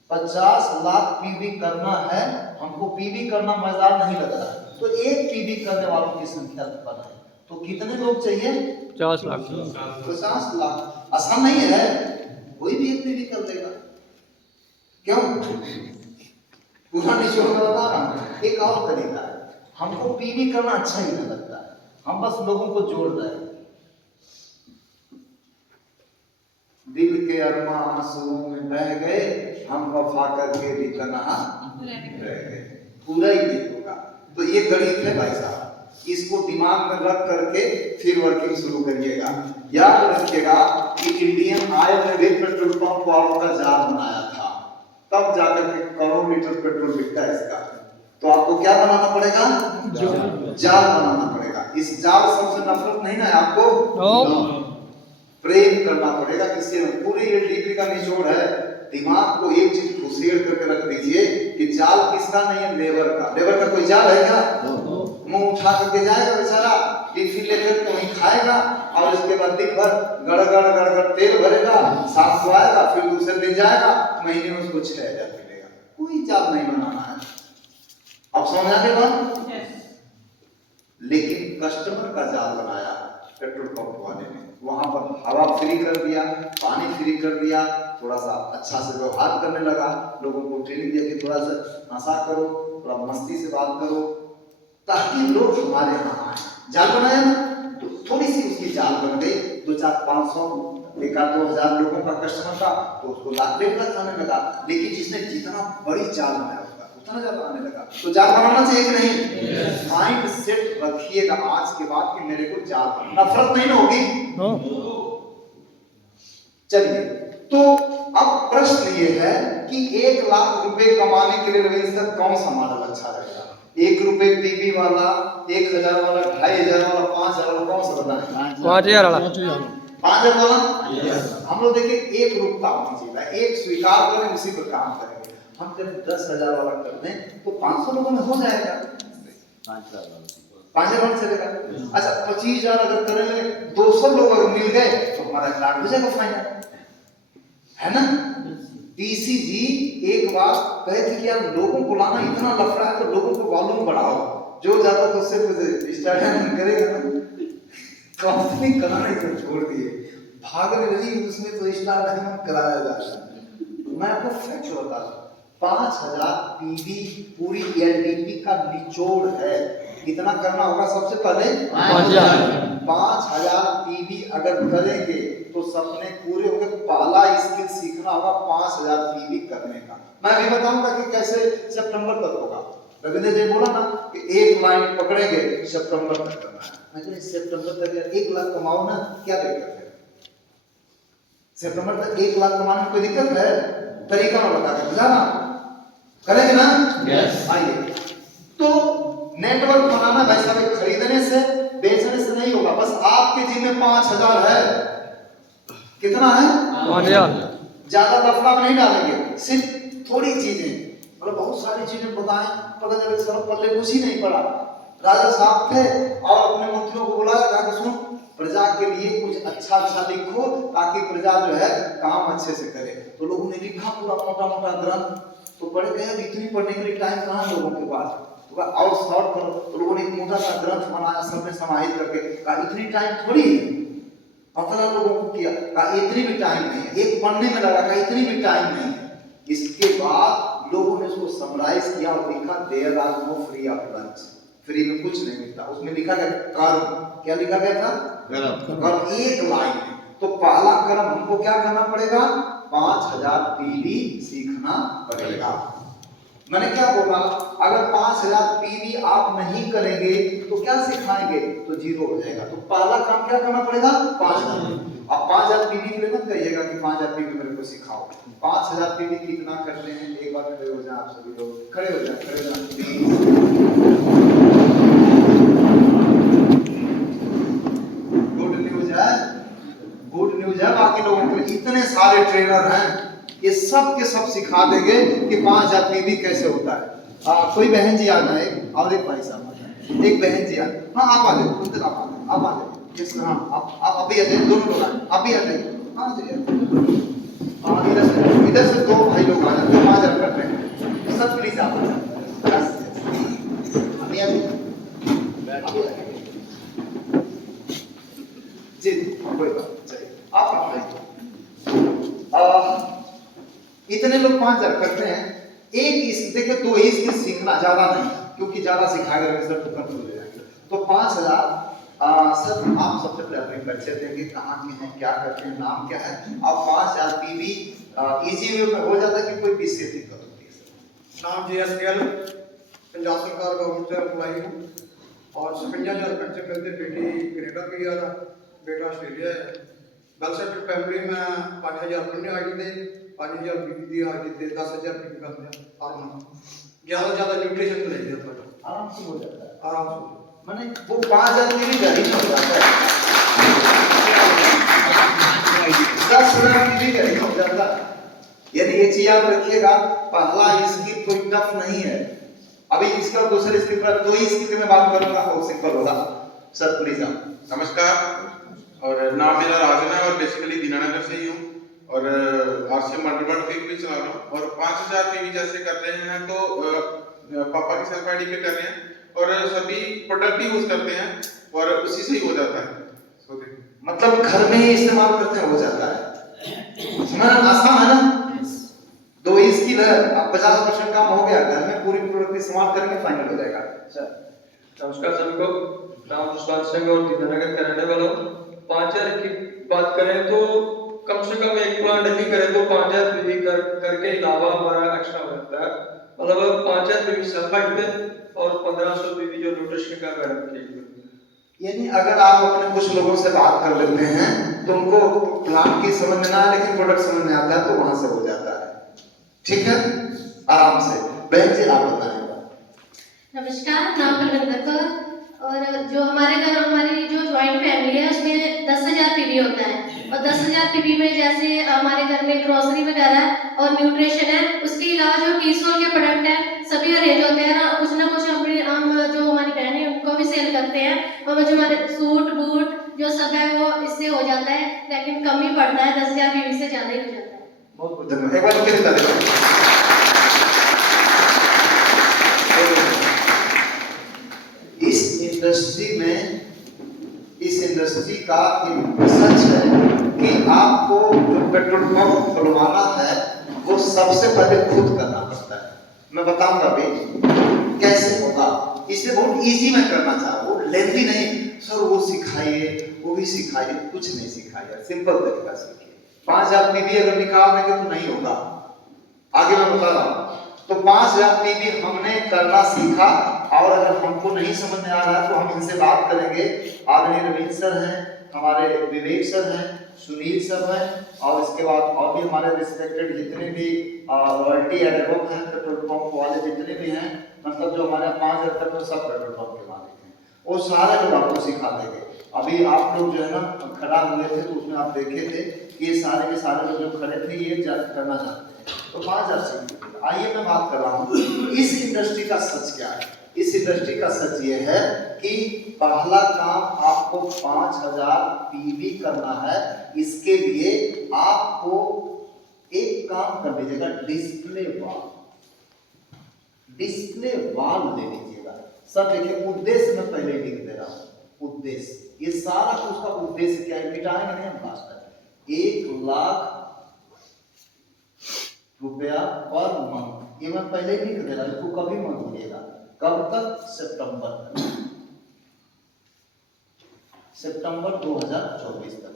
50 लाख पीवी करना है हमको। पीवी करना मजेदार नहीं लग रहा है, तो एक पीवी करने वालों की संख्या बनाए। तो कितने लोग चाहिए? 50 लाख। 50 लाख आसान नहीं है, कोई भी एक पीवी कर देगा। क्यों? पूरा निचोड़ में बता रहा हूं। एक और तरीका है, हमको पीवी करना अच्छा ही नहीं लगता है, हम बस लोगों को जोड़ रहे हैं। दिल के अरमा आंसुओं में बह गए, हम वफा करके भी तन्हा रह गए। पूरा ही नहीं होगा। तो ये गणित है भाई साहब, इसको दिमाग में रख करके फिर वर्किंग शुरू करिएगा। याद रखिएगा कि इंडियन ऑयल ने भी पेट्रोल पंप वालों का जाल बनाया था, तब जाकर के करोड़ों लीटर पेट्रोल बिकता है इसका। तो आपको क्या बनाना पड़ेगा? जाल बनाना पड़ेगा। इस जाल सबसे नफरत नहीं ना आपको, प्रेम करना पड़ेगा। किससे? पूरे ये डीपी का निचोड़ है। दिमाग को एक चीज घुसेड़ करके रख दीजिए कि जाल किसका नहीं है? लेबर का। लेबर का कोई जाल है क्या? मुंह उठा करके जाएगा बेचारा, टिफिन लेकर के वहीं खाएगा और उसके बाद दिन भर गड़गड़ गड़गड़ तेल भरेगा, शाम को आएगा, फिर दूसरे दिन जाएगा, महीने में उसको 6000 मिलेगा। कोई जाल नहीं बनाना है। अब समझ आ गया बात? लेकिन कस्टमर का जाल बनाया पेट्रोल पंप वाले ने। वहां पर हवा फ्री कर दिया, पानी फ्री कर दिया, थोड़ा सा अच्छा से व्यवहार करने लगा, लोगों को ट्रेनिंग दिया कि थोड़ा सा हंसा करो, थोड़ा मस्ती से बात करो, ताकि लोग हमारे यहाँ आए। जाल बनाया ना, तो थोड़ी सी उसकी जाल बन गई। 2-4-500 1-2 हजार लोगों का कस्टमर था, तो उसको लाख 1.5 लाख आने लगा। लेकिन जिसने जितना बड़ी जाल बनाया उतना ज्यादा आने लगा। तो जाल बनाना चाहिए कि नहीं? माइंड सेट रखिएगा आज के बाद कि मेरे को जाल बनाना, नफरत नहीं होगी। चलिए, तो अब प्रश्न ये है कि 1 लाख रुपए कमाने के लिए रविंद्र सर कौन सा मॉडल अच्छा रहेगा? 1 रुपए पीवी वाला, 1000 वाला, 2500 वाला, 5000 वाला, कौन सा बताएं? 5000 वाला। 5000 वाला। हम लोग देखिए एक रूपता होनी चाहिए, एक स्वीकार करें, उसी पर काम करेंगे। हम जब 10,000 वाला कर दें तो 500 लोगों में हो जाएगा, 5000 वाला चलेगा। अच्छा, 25,000 अगर करेंगे, 200 लोग अगर मिल गए तो हमारा स्टार्ट हो जाएगा फाइनल, है ना? डीसी जी एक बार कहे थे कि यार लोगों को लाना इतना लफड़ा है, तो लोगों को वॉल्यूम बढ़ाओ, जो ज्यादा तो उससे कुछ स्टार्ट करेगा ना। कंपनी कराने को छोड़ दिए, भागने लगी, उसमें तो स्टार्ट कराया जा रहा है। मैं आपको फैक्ट बता दूं, 5000 पीवी पूरी एलडीपी का निचोड़ है। कितना करना होगा? सबसे पहले 5000 पीवी अगर करेंगे तो सपने पूरे होंगे। पहला स्किल सीखना होगा 5000 पीवी करने का। मैं भी बताऊंगा कि कैसे सितंबर तक होगा। रविंद्र जी बोला ना कि एक लाइन पकड़ेंगे, सितंबर तक करना है। मैं सितंबर तक 1 लाख कमाओ ना, क्या दिक्कत है? सितंबर तक 1 लाख कमाने में कोई दिक्कत है? तरीका मैं बता के बुझाना, करेंगे ना? यस। आइए, तो नेटवर्क बनाना वैसा भी खरीदने से बेचने से नहीं होगा। बस आपके जिम में 5000 है, कितना है? 5000। ज्यादा लफड़ा नहीं डालेंगे, सिर्फ थोड़ी चीजें, मतलब बहुत सारी चीजें बताएं, पता चले सर पल्ले कुछ ही नहीं पड़ा। राजा साहब थे और अपने मंत्रियों को बुलाया, कहा कि सुन, प्रजा के लिए कुछ अच्छा लिखो ताकि प्रजा जो है काम अच्छे से करे। तो लोगों ने लिखा पूरा मोटा मोटा ग्रंथ, तो पढ़े गए अब इतनी पढ़ने के लिए टाइम कहाँ लोगों के पास, तो कहा और शॉर्ट करो, तो लोगों ने एक मोटा सा ग्रंथ बनाया, सबने समाहित करके कहा इतनी टाइम थोड़ी है, पता लोगों को किया, कहा इतनी भी टाइम नहीं है, एक पढ़ने में लगा, कहा इतनी भी टाइम नहीं है। इसके बाद लोगों ने उसको समराइज किया और लिखा there are no free of lunch, free में कुछ नहीं मिलता। उसमें लिखा गया कर्म, क्या लिखा गया था? कर्म, एक लाइन में। तो पहला कर्म हमको क्या करना पड़ेगा? 5000 पीवी सीखना पड़ेगा। मैंने क्या बोला, अगर 5000 पीवी आप नहीं करेंगे तो क्या सिखाएंगे? तो जीरो हो जाएगा। तो पहला काम क्या करना पड़ेगा? 5000। अब 5000 पीवी के लिए मत कहिएगा कि 5000 पीवी मेरे को सिखाओ। 5000 पीवी कितना करते हैं? एक बार खड़े हो जाए आप सभी लोग, खड़े हो जाए, खड़े हो जाए। गुड न्यूज है बाकी लोगों के लिए, इतने सारे ट्रेनर हैं, ये सब के सब सिखा देंगे कि 5000 पीवी कैसे होता है। कोई बहन जी आ जाए और एक भाई साहब आ जाए, एक बहन जी आ, हाँ आप आ जाए, आप आ जाए, यस हाँ आप अभी आ जाए, दोनों लोग आए, अभी आ जाए, हाँ जाइए, इधर से 2 भाई लोग आ जाए जो 5000 कर रहे हैं, सब प्लीज आप अभी आ जाए जी, कोई बात नहीं, आप इतने लोग 5000 करते हैं। एक इस देखिए 2 ही इसकी सीखना, ज्यादा नहीं, क्योंकि ज्यादा सिखाएगा रिजल्ट तो कम हो जाएगा। तो 5000 सर आप सबसे पहले अपने परिचय देंगे, कहाँ के हैं, क्या करते हैं, नाम क्या है, अब 5000 पीवी इजी वे में हो जाता है कि कोई भी से दिक्कत होती है। नाम JSKL, पंजाब सरकार गवर्नमेंट से एम्प्लॉई हूँ और 55,000 खर्चे मिलते, बेटी कनेडा की है, बेटा ऑस्ट्रेलिया है। वेल सेटल्ड फैमिली में 5000 पढ़ने आ गए, 5000 बीबी दी आ गए, 10,000 बीबी करते हैं आराम से। ज़्यादा न्यूट्रिशन तो नहीं देता, आराम से हो जाता है, आराम से। माने वो 5000 पीवी घर ही हो जाता है, 10,000 पीवी घर ही हो जाता है। यानी ये चीज याद रखिएगा, पहला इसकी कोई टफ नहीं है। अभी इसका दूसरे स्किल पर 2 ही स्किल में बात करूंगा, वो सिंपल होगा। सर प्लीज आप। नमस्कार, और नाम मेरा राजन है और बेसिकली दीनानगर से ही हूँ और RCM मल्टीपल क्लिक भी चला रहा हूँ। और 5000 पीवी जैसे कर रहे हैं तो पापा की सेल्फ आईडी पे कर रहे हैं और सभी प्रोडक्ट यूज करते हैं और उसी से ही हो जाता है। मतलब घर में ही इस्तेमाल करते हैं, हो जाता है, समझना आसान है ना? 2 ही स्किल है, अब 50% काम हो गया, घर में पूरी प्रोडक्ट इस्तेमाल करेंगे, फाइनल हो जाएगा। नमस्कार सभी को, नाम जसवंत सिंह और दीनानगर का रहने वाला हूँ। 5000 की बात करें तो कम से कम एक प्लान डेली करें तो 5000 पीवी करके अलावा हमारा एक्स्ट्रा हो जाता है। मतलब 5000 पीवी सेल्फ हाइट पे और 1500 पीवी जो न्यूट्रिशन का मैडम की। यानी अगर आप अपने कुछ लोगों से बात कर लेते हैं तो उनको प्लान की समझ में ना आए लेकिन प्रोडक्ट समझ में आता है, तो वहां से हो जाता है, ठीक है, आराम से। बहन जी आप बताएं। नमस्कार, नाम बलविंदर कौर, और जो हमारे घर, हमारी जो ज्वाइंट फैमिली है उसमें 10,000 पीवी होता है, और 10,000 पीवी में जैसे हमारे घर में ग्रोसरी वगैरह और न्यूट्रिशन है, उसके अलावा जो कीसोल के प्रोडक्ट है सभी अरेंज होते हैं ना, कुछ ना कुछ हम जो हमारी बहन है उनको भी सेल करते हैं, और जो हमारे सूट बूट जो सब है वो इससे हो जाता है, लेकिन कम ही पड़ता है, 10,000 पीवी से ज्यादा ही हो जाता है। बहुत बहुत धन्यवाद, एक बार उनके लिए तालियां। इस इंडस्ट्री का एक सच है कि आपको जो पेट्रोल पंप खुलवाना है वो सबसे पहले खुद करना पड़ता है। मैं बताऊंगा भी कैसे होगा, इसे बहुत इजी में करना चाहूँ, वो लेंथी नहीं, सर वो सिखाइए वो भी सिखाइए, कुछ नहीं सिखाइए, सिंपल तरीका सीखिए। 5000 पीवी अगर निकाल देंगे तो नहीं होगा, आगे मैं बता रहा हूँ। तो 5000 पीवी हमने करना सीखा, और अगर हमको नहीं समझ में आ रहा है तो हम इनसे बात करेंगे। आदरणीय रवींद्र सर हैं, हमारे विवेक सर हैं, सुनील सर हैं, और इसके बाद और भी हमारे रिस्पेक्टेड जितने भी रॉयल्टी एडवोकेट हैं, पेट्रोल पंप वाले जितने भी हैं, मतलब जो हमारे 5000 तक तो सब पेट्रोल पंप के मालिक हैं, वो सारे लोग आपको सिखा देंगे। अभी आप लोग जो है ना खड़ा हुए थे तो उसमें आप देखे थे कि ये सारे के सारे लोग जो खड़े थे ये करना चाहते हैं, तो 5000 सीख। आइए मैं बात कर रहा हूँ इस इंडस्ट्री का सच क्या है। इस इंडस्ट्री का सच ये है कि पहला काम आपको 5000 पीवी करना है। इसके लिए आपको एक काम कर लीजिएगा, डिस्प्ले वाल ले लीजिएगा। सर देखिए उद्देश्य मैं पहले लिख दे रहा हूं, उद्देश्य ये सारा उसका उद्देश्य क्या है, मिटाएंगे नहीं हम मास्टर। 1 लाख रुपया पर मंथ, ये मैं पहले लिख दे रहा हूं, इसको कभी मत भूलिएगा। कब तक? सितंबर तक, सितंबर 2024 तक।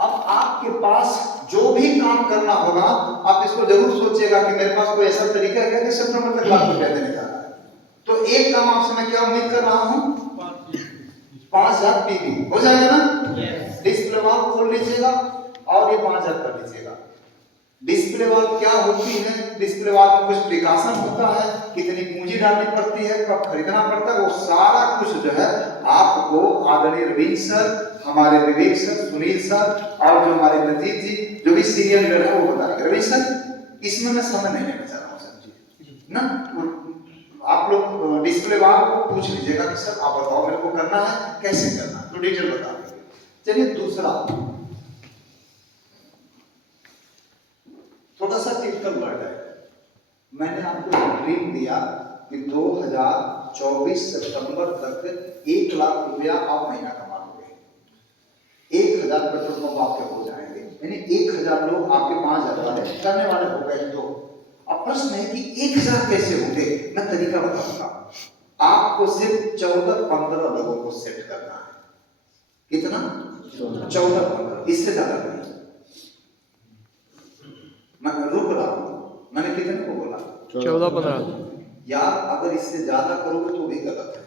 अब आपके पास जो भी काम करना होगा, आप इसको जरूर सोचिएगा कि मेरे पास कोई ऐसा तरीका है कि सितंबर तक लाख रुपया देने जा रहा है। तो एक काम आपसे मैं क्या उम्मीद कर रहा हूं, 5000 पीवी हो जाएगा ना? डिस्प्ले वाल खोल लीजिएगा और ये 5000 कर लीजिएगा। डिस्प्ले वाल क्या होती है, डिस्प्ले वाल में कुछ प्रिकॉशन होता है, कितनी पूंजी डालनी पड़ती है, कब खरीदना पड़ता है, वो सारा कुछ जो है आपको आदरणीय रवींद्र सर, हमारे विवेक सर, सुनील सर और जो हमारे नजीब जी जो भी सीनियर लीडर है वो बताएंगे। रवींद्र सर इसमें मैं समय नहीं लेना चाह रहा हूँ सर ना, आप लोग डिस्प्ले वाल को पूछ लीजिएगा कि सर आप बताओ मेरे को करना है, कैसे करना है, तो डिटेल बता दीजिए। चलिए दूसरा, थोड़ा सा टिपिकल वर्ड है, मैंने आपको एक ड्रीम दिया कि 2024 सितंबर तक 1 लाख रुपया आप महीना कमा लोगे, 1000 पेट्रोल पंप आपके हो जाएंगे, यानी 1000 लोग आपके 5000 वाले करने वाले हो गए। तो अब प्रश्न है कि 1000 कैसे होंगे, मैं तरीका बताऊंगा। आपको सिर्फ 14-15 लोगों को सेट करना है। कितना? 14-15, इससे ज्यादा नहीं। मैं रुक रहा हूं, मैंने कितने को बोला? 14-15। यार अगर इससे ज्यादा करोगे तो भी गलत है।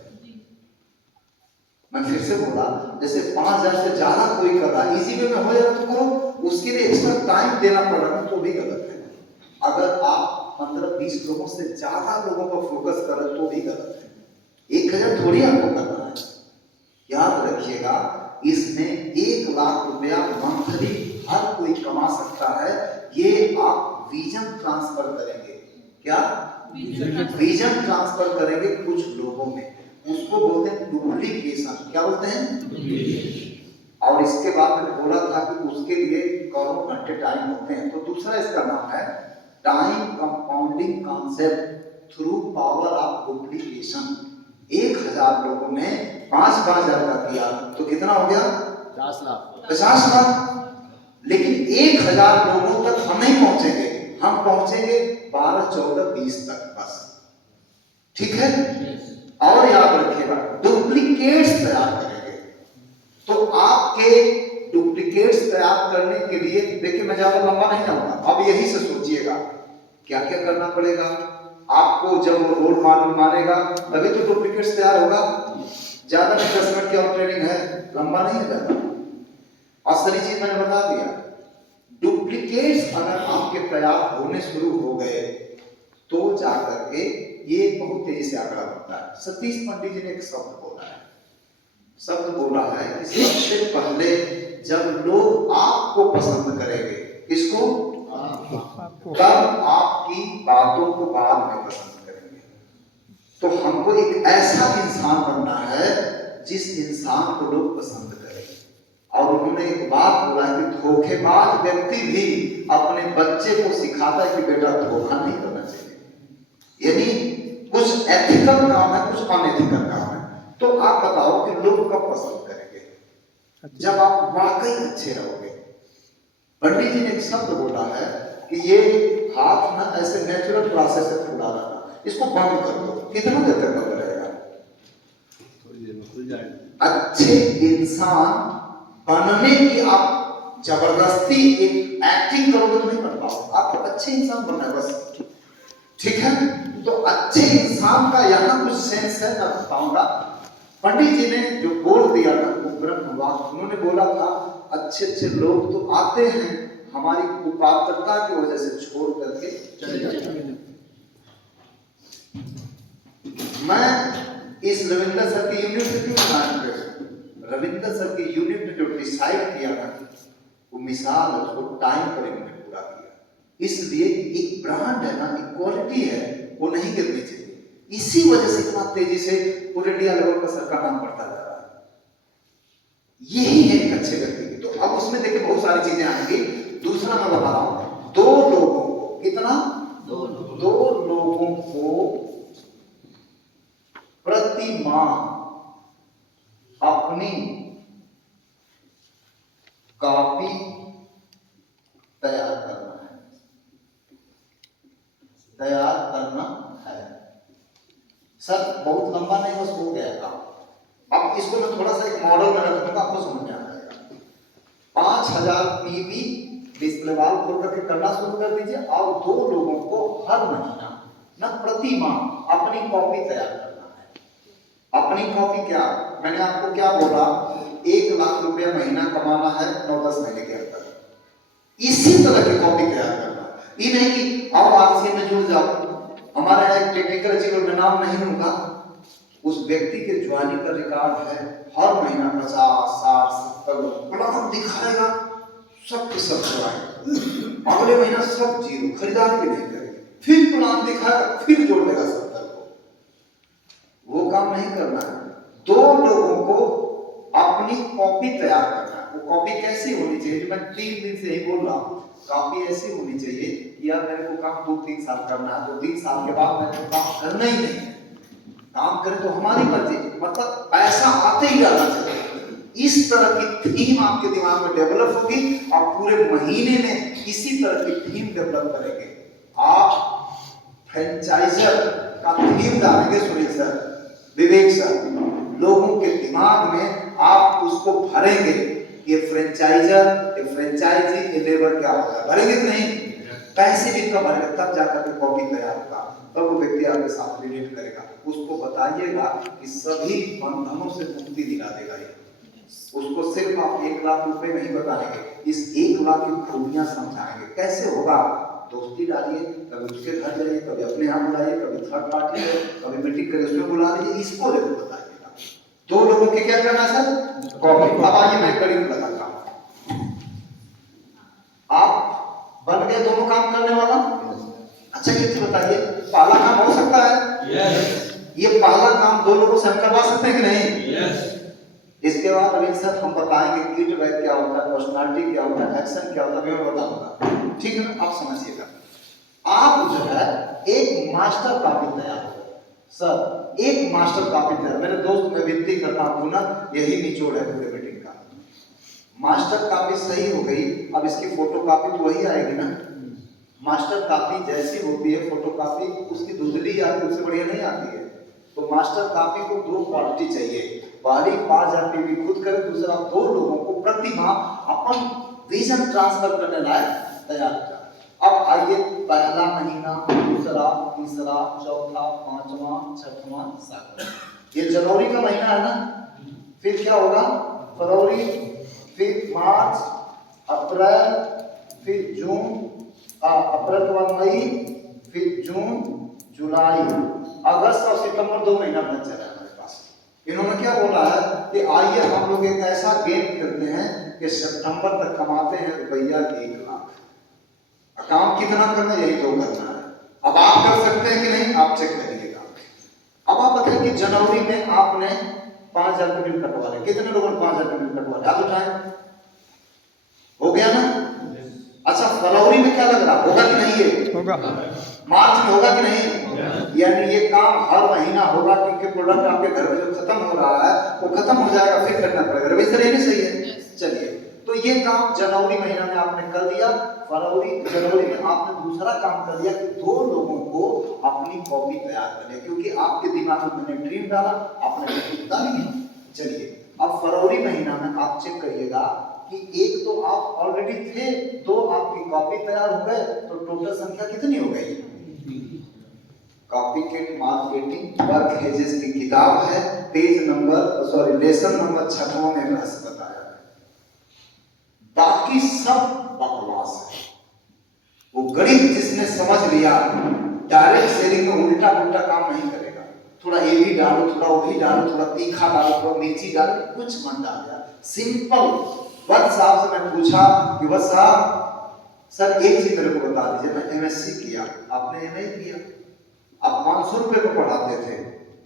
मैं फिर से बोला, जैसे 5000 से ज्यादा कोई कर रहा है, इजी वे में हो जाएगा तो करो, उसके लिए एक्स्ट्रा टाइम देना पड़ रहा है तो भी गलत है। अगर आप 15-20 लोगों से ज्यादा लोगों पर फोकस कर रहे तो भी गलत है। 1000 थोड़ी आपको करना है। याद रखिएगा, इसमें 1 लाख रुपया मंथली हर कोई कमा सकता है। ये आप विजन ट्रांसफर करेंगे। क्या? विजन ट्रांसफर करेंगे कुछ लोगों में, उसको बोलते हैं डुप्लीकेशन। क्या बोलते हैं? और इसके बाद मैंने बोला था कि उसके लिए करोड़ों घंटे टाइम होते हैं, तो दूसरा इसका नाम है time compounding concept through power of duplication. 1000 लोगों ने 5,000 का किया तो कितना हो गया? 50 लाख। 50 लाख। लेकिन 1000 लोगों तक हम नहीं पहुंचेंगे, हम पहुंचेंगे 12, 14, 20 तक बस। ठीक है? और याद रखिएगा, डुप्लीकेट्स तैयार करेंगे। तो आपके डुप्लीकेट्स तैयार करने के लिए देखिए, मैं ज्यादा लंबा नहीं जाऊंगा, अब यही से सोचिएगा क्या क्या करना पड़ेगा आपको। जब वो रोल मॉडल मानेगा तभी तो डुप्लीकेट्स तैयार होगा। ज्यादा नहीं, 10 मिनट की और ट्रेनिंग है, लंबा नहीं है ज्यादा। असली चीज मैंने बता दिया। डुप्लीकेट्स अगर आपके तैयार होने शुरू हो गए तो जाकर के ये बहुत तेजी से आंकड़ा बढ़ता है। सतीश पंडित जी ने एक शब्द बोला है कि सबसे पहले जब लोग आपको पसंद करेंगे, किसको? तब आपकी बातों को बाद में पसंद करेंगे। तो हमको एक ऐसा इंसान बनना है जिस इंसान को लोग पसंद करें। और उन्होंने एक बात बोला कि धोखेबाज व्यक्ति भी अपने बच्चे को सिखाता है कि बेटा धोखा नहीं करना चाहिए। यानी कुछ एथिकल काम है, कुछ अनएथिकल काम है। तो आप बताओ कि लोग कब पसंद करेंगे? जब आप वाकई अच्छे रहोगे। पंडित जी ने एक शब्द बोला है कि ये हाथ ना ऐसे नेचुरल प्रोसेस से फुला रहा, इसको बंद कर दो। कितना देर तक बंद रहेगा? थोड़ी देर में खुल जाएगा। अच्छे इंसान बनने की आप जबरदस्ती एक एक्टिंग करोगे तो नहीं बन पाओगे। आपको अच्छे इंसान बनना है बस। ठीक है? तो अच्छे इंसान का यहाँ कुछ सेंस है, मैं बताऊंगा। पंडित जी ने जो बोल दिया ना वो ब्रह्म वाक्य, उन्होंने बोला था अच्छे अच्छे लोग तो आते हैं, हमारी कुपात्रता की वजह से छोड़ करके चले जाते हैं। मैं इस रविंद्र सर की यूनिट से क्यों ध्यान कर, रविंद्र सर की यूनिट ने जो डिसाइड किया ना वो मिसाल है, उसको टाइम पर इन्होंने पूरा किया। इसलिए एक ब्रांड है ना, एक क्वालिटी है, वो नहीं गिरनी चाहिए। इसी वजह से इतना तेजी से पूरे इंडिया लेवल पर सर का नाम बढ़ता जा रहा है। यही है एक अच्छे व्यक्ति की। तो अब उसमें देखिए बहुत सारी चीजें आएंगी। दूसरा मैं बता रहा हूं, दो लोगों को, कितना? दो लोगों को प्रति माह अपनी कॉपी तैयार करना है। सर बहुत लंबा नहीं, बस हो गया काम। अब इसको मैं थोड़ा सा एक मॉडल में रखूंगा, आपको समझ में आ जाएगा। 5000 पीवी डिस्प्ले वाल खोल करके करना शुरू कर दीजिए और दो लोगों को हर महीना न प्रति माह अपनी कॉपी तैयार करना है। अपनी कॉपी क्या, मैंने आपको क्या बोला, 1 लाख रुपया महीना कमाना है 9-10 महीने के अंदर। इसी तरह की कॉपी तैयार करना। ये नहीं कि आओ आरसीए में जुड़ जाओ, हमारे यहाँ एक टेक्निकल अचीवर में नाम नहीं लूंगा, उस व्यक्ति के ज्वाइनिंग का रिकॉर्ड है, हर महीना 50, 60, 70 प्लान दिखाएगा, सब के सब ज्वाइन, अगले महीना सब जीरो, खरीदारी भी नहीं करेंगे, फिर प्लान दिखाएगा, फिर जोड़ देगा 70 को। वो काम नहीं करना है। दो लोगों को अपनी कॉपी तैयार करना है। वो कॉपी कैसी होनी चाहिए, जो मैं 3 दिन से ही बोल रहा हूँ, कॉपी ऐसी होनी चाहिए कि यार मेरे को काम 2-3 साल करना है, तो 3 साल के बाद मेरे को काम करना ही नहीं है। काम करें तो हमारी मर्जी, मतलब पैसा आते ही जाना चाहिए। इस तरह की थीम आपके दिमाग में डेवलप होगी और पूरे महीने में इसी तरह की थीम डेवलप करेंगे। आप फ्रेंचाइजर का थीम डालेंगे, सुनील सर, विवेक सर, लोगों के दिमाग में आप उसको भरेंगे, ये फ्रेंचाइजर, ये फ्रेंचाइजी, ये लेबर क्या होता है, भरेंगे कि नहीं? पैसे भी कम भरेंगे, तब जाकर के कॉपी तैयार होगा, तब वो व्यक्ति आपके साथ रिलेट करेगा। उसको बताइएगा कि सभी बंधनों से मुक्ति दिला देगा ये। उसको सिर्फ आप 1 लाख रुपए नहीं बताएंगे, इस 1 लाख की खूबियां समझाएंगे। कैसे होगा? दोस्ती डालिए, कभी उसके घर जाइए, कभी अपने यहाँ बुलाइए, कभी थर्ड पार्टी है, कभी मीटिंग करके उसमें बुला लीजिए, इसको जरूर बताइएगा। दो लोगों के क्या करना सर? कॉपी। अब आइए मैं कड़ी में बताता हूँ। आप बन गए दोनों काम करने वाला? अच्छा ये चीज बताइए, पहला काम हो सकता है? ये पहला काम दो लोगों से हम करवा सकते हैं कि नहीं? इसके बाद अभी सर हम बताएंगे किट बैग क्या होता है, पर्सनालिटी क्या होता है, एक्शन क्या होता है, मैं बताऊंगा। ठीक है, आप समझिएगा। आप जो है एक मास्टर कॉपी तैयार हो सर, एक मास्टर कॉपी तैयार। मेरे दोस्त मैं विनती करता हूँ ना, यही निचोड़ है पूरे मीटिंग का। मास्टर कॉपी सही हो गई, अब इसकी फोटो कॉपी तो वही आएगी ना। मास्टर कॉपी जैसी होती है, फोटो कॉपी उसकी धुंधली आती है, उससे बढ़िया नहीं आती है। तो मास्टर कॉपी को 2 क्वालिटी चाहिए, पहली 5000 पीवी खुद करें, दूसरा 2 लोगों को प्रति माह अपन विजन ट्रांसफर करने लायक तैयार करें। अब आइए, पहला महीना, दूसरा, तीसरा, चौथा, 5वां, 6वां, 7वां, ये जनवरी का महीना है ना। फिर क्या होगा? फरवरी, फिर मार्च, अप्रैल, फिर जून, अप्रैल के बाद मई, फिर जून, जुलाई, अगस्त और सितंबर 2 महीना बच जा रहा है हमारे पास। इन्होंने क्या बोला है कि आइए हम लोग एक ऐसा गेम खेलते हैं कि सितंबर तक कमाते हैं रुपया 1 लाख। काम कितना करना, यही तो करना है। अब आप कर सकते हैं कि नहीं, आप चेक करिएगा। अब आप बताइए कि जनवरी में आपने 5000 के बिल कटवा रहे, कितने लोगों ने 5000 के बिल कटवा रहे? हाथ उठाएं, हो गया ना? अच्छा, फरवरी में क्या लग रहा, होगा कि नहीं? ये होगा। मार्च में होगा कि नहीं? यानी ये काम हर महीना होगा, क्योंकि प्रोडक्ट आपके घर में जो खत्म हो रहा है वो खत्म हो जाएगा, फिर करना पड़ेगा। रवि सर ये नहीं सही है? चलिए, तो ये काम जनवरी महीना में आपने कर दिया। जनवरी में आपने दूसरा काम कर दिया कि 2 लोगों को अपनी कॉपी तैयार करनी है, क्योंकि आपके दिमाग में मैंने ड्रीम डाला, आपने लिखा नहीं। चलिए, अब फरवरी महीना में आप चेक करिएगा कि एक तो आप ऑलरेडी थे, 2 आपकी कॉपी तैयार हो गए, तो टोटल संख्या कितनी हो गई? Copy kit marketing work hedges की किताब है, लेसन नंबर 6वां में रहस्य बताया है। बाकी सब बकवास है। वो गणित जिसने समझ लिया, डायरेक्ट सेलिंग में उल्टा पुल्टा काम नहीं करेगा। थोड़ा ये भी डालो, थोड़ा वो भी डालो, थोड़ा तीखा डालो, थोड़ा मिर्ची डालो, कुछ मत डालिए, सिंपल। वत्स साहब से मैं पूछा कि वत्स साहब सर एक चीज मेरे को बता दीजिए, मैं एमएससी किया, आपने ये नहीं किया, आप 500 रुपए को पढ़ाते थे,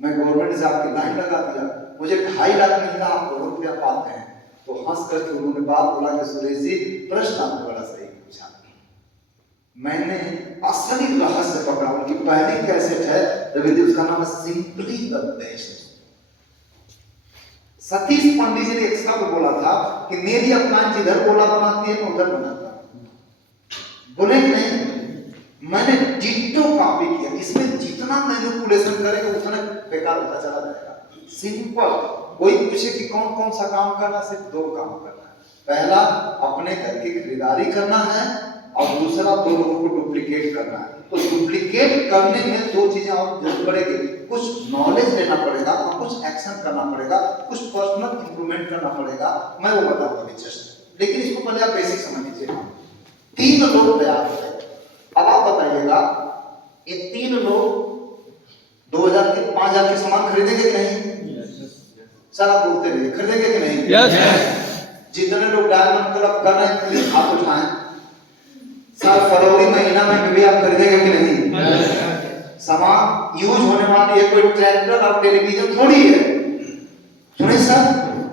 मैं गवर्नमेंट से आपकी लाइन लगा दिया, मुझे 2.5 लाख मिलता, आप करोड़ रुपया पाते हैं। तो हंस करके उन्होंने बात बोला कि सुरेश जी प्रश्न आपने बड़ा सही पूछा, मैंने असली रहस्य पकड़ा। उनकी पहली कैसेट है रविंद्र, उसका नाम है सिंपली द बेस्ट। सतीश पंडित जी ने एक शब्द बोला था कि मेरी अपना जिधर गोला बनाती है मैं उधर बनाता हूं। बोले कि नहीं, मैंने डिट्टो कॉपी किया। इसमें जितना मैनिपुलेशन करेंगे उतना बेकार होता चला जाएगा। सिंपल। कोई पूछे कि कौन कौन सा काम करना, सिर्फ 2 काम करना है। पहला अपने घर की खरीदारी करना है और दूसरा 2 लोगों को डुप्लीकेट करना है। तो डुप्लीकेट करने में 2 चीजें और जरूरत पड़ेगी। कुछ नॉलेज लेना पड़ेगा और कुछ एक्शन करना पड़ेगा, कुछ पर्सनल इंप्रूवमेंट करना पड़ेगा। मैं वो बताऊंगा जस्ट, लेकिन इसको पहले आप बेसिक समझ लीजिएगा। 3 लोग तैयार हो गए। अब आप बताइएगा ये 3 लोग 2000 के 5000 के सामान खरीदेंगे कि नहीं? सर आप बोलते रहिए, खरीदेंगे कि नहीं? यस। जितने लोग डायमंड क्लब कर रहे हैं प्लीज हाथ उठाएं। सर फरवरी महीना में भी आप खरीदेंगे कि नहीं? सामान यूज होने वाली है, कोई ट्रैक्टर और टेलीविजन थोड़ी है। सुनिए सर,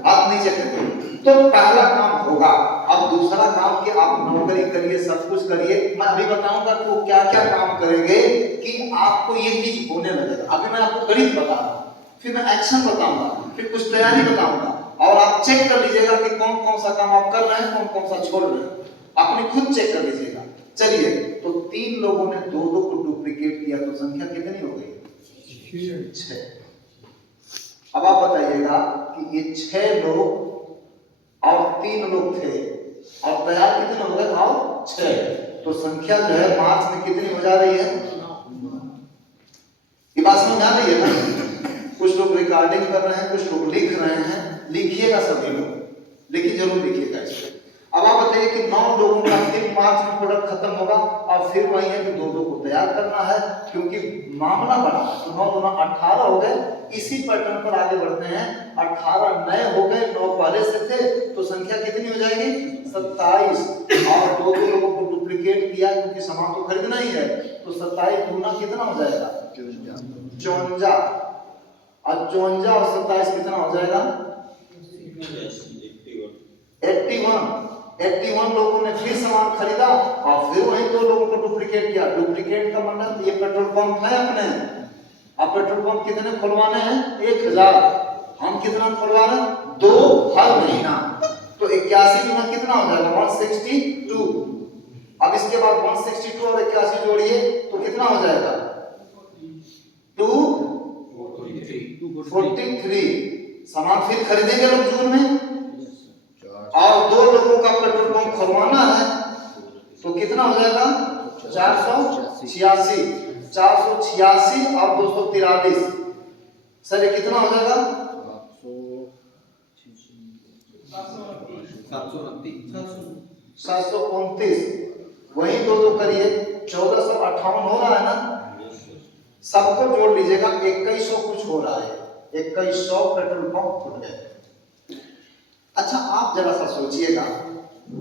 हाथ नीचे करिए। तो पहला काम होगा। अब दूसरा काम कि आप नौकरी करिए, सब कुछ करिए। मैं अभी बताऊंगा तो क्या क्या काम करेंगे कि आपको ये चीज होने लगेगा। अभी मैं आपको गणित बता रहा हूं, फिर मैं एक्शन बताऊंगा, फिर कुछ तैयारी बताऊंगा और आप चेक कर लीजिएगा कि कौन कौन सा काम आप कर रहे हैं, कौन कौन सा छोड़ रहे हैं। अपने खुद चेक कर लीजिएगा। चलिए, तो 3 लोगों ने 2-2 को डुप्लीकेट किया तो संख्या कितनी हो गई? 6। अब आप बताइएगा कि ये 6 लोग और 3 लोग थे और तैयार कितने हो गए? और 6। तो संख्या जो है मार्च में कितनी हो जा रही है? ये बात समझ आ रही है ना? कुछ लोग रिकॉर्डिंग कर रहे हैं, कुछ लोग लिख रहे हैं। लिखिएगा सभी लोग, लेकिन जरूर लिखिएगा इसको। अब आप बताइए कि 9 लोगों का फिर मार्च में प्रोडक्ट खत्म होगा और फिर वही है कि 2-2 को तैयार करना है, क्योंकि मामला बड़ा है। तो 9 दूना 18 हो गए। इसी पैटर्न पर आगे बढ़ते हैं। 18 नए हो गए, 9 पहले से थे, तो संख्या कितनी हो जाएगी? 27। और 2-2 लोगों को डुप्लीकेट किया क्योंकि सामान तो खरीदना ही है। तो 27 दूना कितना हो जाएगा? 54। और 54 और 27 कितना हो जाएगा? 81 लोगों ने फिर सामान खरीदा और फिर वही 2 लोगों को डुप्लीकेट किया। डुप्लीकेट का मतलब ये पेट्रोल पंप है अपने। अब पेट्रोल पंप कितने खुलवाने हैं? 1000। हम कितना खुलवा रहे हैं? 2 हर महीना। तो 81 गुना कितना हो जाएगा? 162। अब इसके बाद 162 और 81 जोड़िए तो कितना हो जाएगा? 243। सामान फिर खरीदेंगे लोग जून में और 2 लोगों का पेट्रोल पंप खुलवाना है तो कितना हो जाएगा? 486। 486 और 243। सर ये कितना हो जाएगा? 729। वही 2-2 करिए, 1458 हो रहा है ना? सबको जोड़ लीजिएगा, 2100 कुछ हो रहा है। 2100 पेट्रोल पंप खुल गए। अच्छा आप जरा सा सोचिएगा,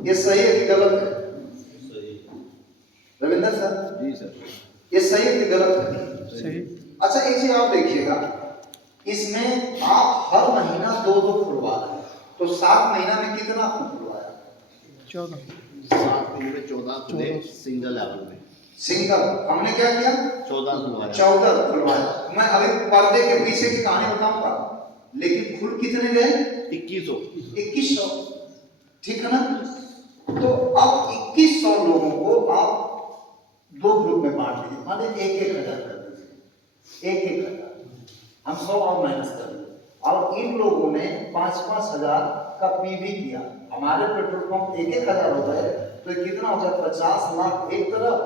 ये सही है कि गलत है? रविंद्र सर जी सर, ये सही है कि गलत है? सही। अच्छा एक चीज आप देखिएगा, इसमें आप हर महीना 2-2 खुलवा रहे हैं, तो 7 महीना में कितना आपने खुलवाया? 14 खुले सिंगल लेवल में। सिंगल हमने क्या किया? 14 खुलवाया। मैं अभी पर्दे के पीछे की कहानी बताऊंगा, लेकिन खुल कितने गए? 2100। ठीक है ना? तो अब 2100 लोगों को आप 2 ग्रुप में बांट लीजिए। मान लीजिए 1-1 हजार कर दीजिए, 1-1 हजार। हम 100 और माइनस कर दिए और इन लोगों ने 5-5 हजार का पीवी किया। हमारे पेट्रोल पंप 1-1 हजार हो गए, तो कितना हो गया? 50 लाख एक तरफ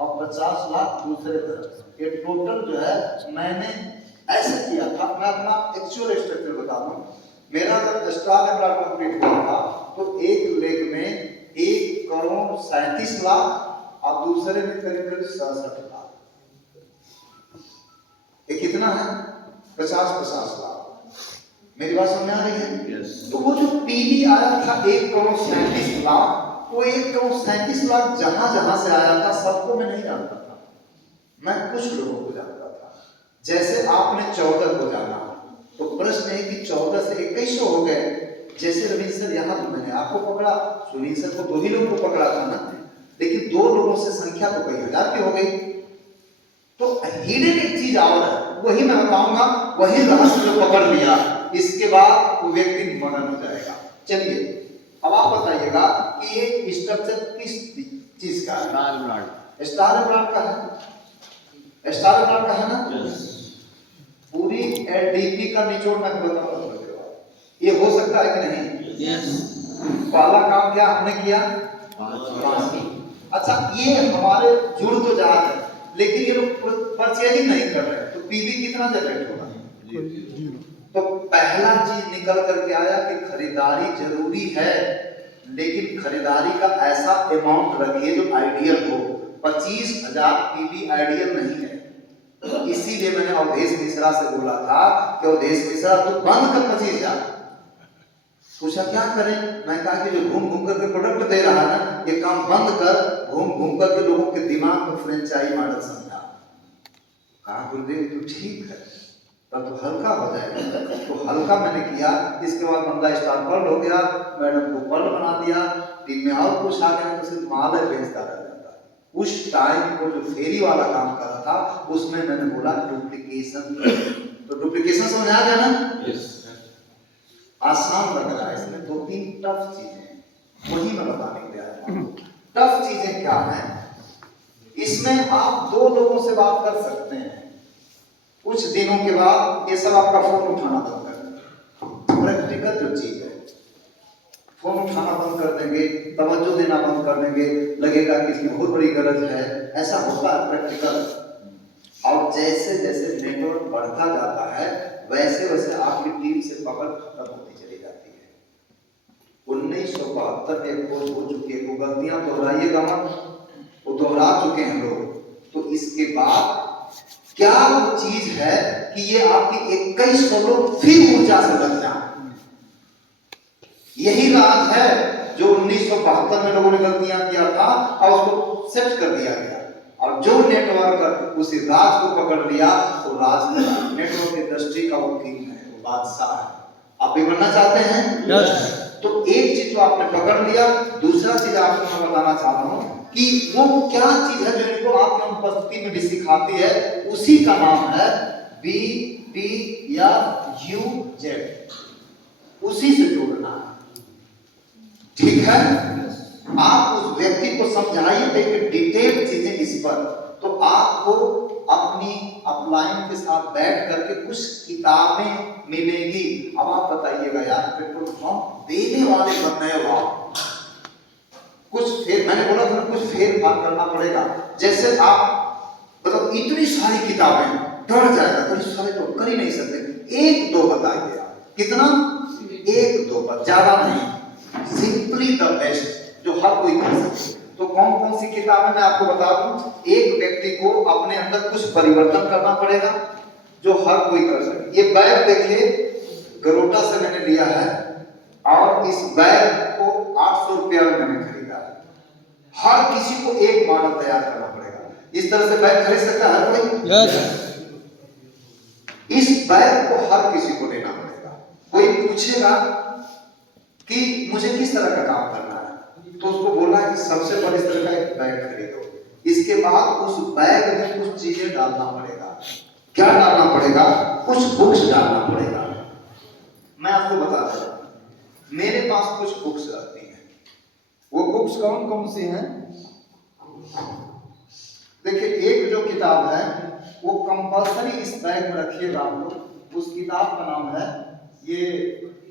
और 50 लाख दूसरे तरफ। ये टोटल जो है मैंने ऐसे किया था। मैं अपना एक्चुअल स्ट्रक्चर बता दूं। मेरा जब स्टार एम्प्लॉय कंप्लीट हुआ था तो एक लेग में 1,37 लाख और दूसरे में करीब 67 लाख। ये कितना है? 50-50 लाख। मेरी बात समझ आ रही है? तो वो जो पीवी आया था 1,37 लाख, वो 1,37 लाख जहां जहां से आया था सबको मैं नहीं जानता था, मैं कुछ लोगों को जानता था। जैसे आपने 14 को जाना, तो प्रश्न है कि 14 से 2100 हो गए। जैसे रविंद्र सर यहाँ तो मैंने आपको पकड़ा, सुनील सर को 2 ही लोग को पकड़ा था ना, लेकिन 2 लोगों से संख्या तो कई हजार की हो गई। तो हिडन एक चीज और है, वही मैं बताऊंगा, वही रहस्य जो पकड़ लिया, इसके बाद वो व्यक्ति मगन हो जाएगा। चलिए अब आप बताइएगा कि ये स्ट्रक्चर किस चीज का है? स्टार ब्रांड का है, स्टार ब्रांड का है ना। पूरी एलडीपी का निचोड़ मैं बताऊंगा, ये हो सकता है कि नहीं? पहला काम क्या हमने किया? अच्छा, ये हमारे जुड़ तो जा रहे हैं, लेकिन ये लोग परचेजिंग नहीं कर रहे हैं, तो पीवी कितना जनरेट होगा? तो पहला चीज निकल करके आया कि खरीदारी जरूरी है, लेकिन खरीदारी का ऐसा अमाउंट रखिए जो आइडियल हो। 25,000 पीवी आइडियल नहीं है। इसीलिए मैंने अवधेश मिश्रा से बोला था कि अवधेश मिश्रा तो बंद कर 25,000। पूछा क्या करें? मैं कहा कि जो घूम घूम करके प्रोडक्ट दे रहा है ना, ये काम बंद कर, घूम घूम करके लोगों के दिमाग में फ्रेंचाइज मॉडल समझा। कहा गुरुदेव तो ठीक है, तब तो हल्का हो जाएगा। तो हल्का मैंने किया। इसके बाद बंदा स्टार पर्ल हो गया, मैडम को पर्ल बना दिया, टीम में और कुछ आ गया तो सिर्फ माल बेचता रह जाता है। उस टाइम को जो फेरी वाला काम कर रहा था, उसमें मैंने बोला डुप्लीकेशन। तो डुप्लीकेशन समझ आ गया ना? आसान लग रहा है, इसमें 2-3 टफ चीजें, वही मैं बताने के लिए आया हूं। टफ चीजें क्या है? इसमें आप 2 लोगों से बात कर सकते हैं, कुछ दिनों के बाद ये सब आपका फोन उठाना बंद कर देंगे। प्रैक्टिकल जो चीज है, फोन उठाना बंद कर देंगे, तवज्जो देना बंद कर देंगे, लगेगा कि इसकी बहुत बड़ी गरज है, ऐसा होता है प्रैक्टिकल। और जैसे जैसे नेटवर्क बढ़ता जाता है, वैसे वैसे आपकी टीम से पकड़ खत्म होती चली जाती है। 1972 में खोज हो चुकी है, वो गलतियां दोहराइएगा मत, वो दोहरा चुके हैं लोग। तो इसके बाद क्या वो चीज है कि ये आपकी 2100 लोग फिर ऊर्जा से बच जाए? यही राज है जो 1972 में लोगों ने गलतियां किया था और उसको सेट कर दिया गया। और जो नेटवर्क उसी राज को पकड़ लिया, तो राज नेटवर्क इंडस्ट्री का वो किंग है, वो बादशाह है। आप भी बनना चाहते हैं? तो एक चीज तो आपने पकड़ लिया। दूसरा चीज आपको मैं बताना चाह रहा हूं कि वो क्या चीज है जो इनको आपके उपस्थिति में भी सिखाती है, उसी का नाम है BTFUZ। उसी से जोड़ना है, ठीक है? आप उस व्यक्ति को समझाइए एक डिटेल चीजें इस पर, तो आपको अपनी अपलाइन के साथ बैठ करके कुछ किताबें मिलेगी। अब आप बताइएगा यार, पेट्रोल पंप देने वाले बन गए, वाह, कुछ फेर, मैंने बोला था कुछ फेर फार करना पड़ेगा। जैसे आप मतलब इतनी सारी किताबें, डर जाएगा, कुछ सारे तो कर ही नहीं सकते। 1-2 बताइए आप, कितना? 1-2 पर, ज्यादा नहीं, सिंपली द बेस्ट जो हर कोई कर सके। तो कौन कौन सी किताबें मैं आपको बता दूं। एक व्यक्ति को अपने अंदर कुछ परिवर्तन करना पड़ेगा जो हर कोई कर सके। ये बैग देखिए, गरोटा से मैंने लिया है, और इस बैग को 800 रुपया में मैंने खरीदा है। हर किसी को एक मॉडल तैयार करना पड़ेगा। इस तरह से बैग खरीद सकता है हर कोई? इस बैग को हर किसी को लेना पड़ेगा। कोई पूछेगा कि मुझे किस तरह का काम करना है, तो उसको बोलना कि सबसे पहले इस तरह का एक बैग खरीदो। इसके बाद उस बैग में कुछ चीजें डालना पड़ेगा। क्या डालना पड़ेगा? कुछ बुक्स डालना पड़ेगा। मैं आपको बता दूं, मेरे पास कुछ बुक्स रहती हैं। वो बुक्स कौन कौन सी हैं? देखिए, एक जो किताब है वो कंपल्सरी इस बैग में रखिएगा आप लोग। उस किताब का नाम है ये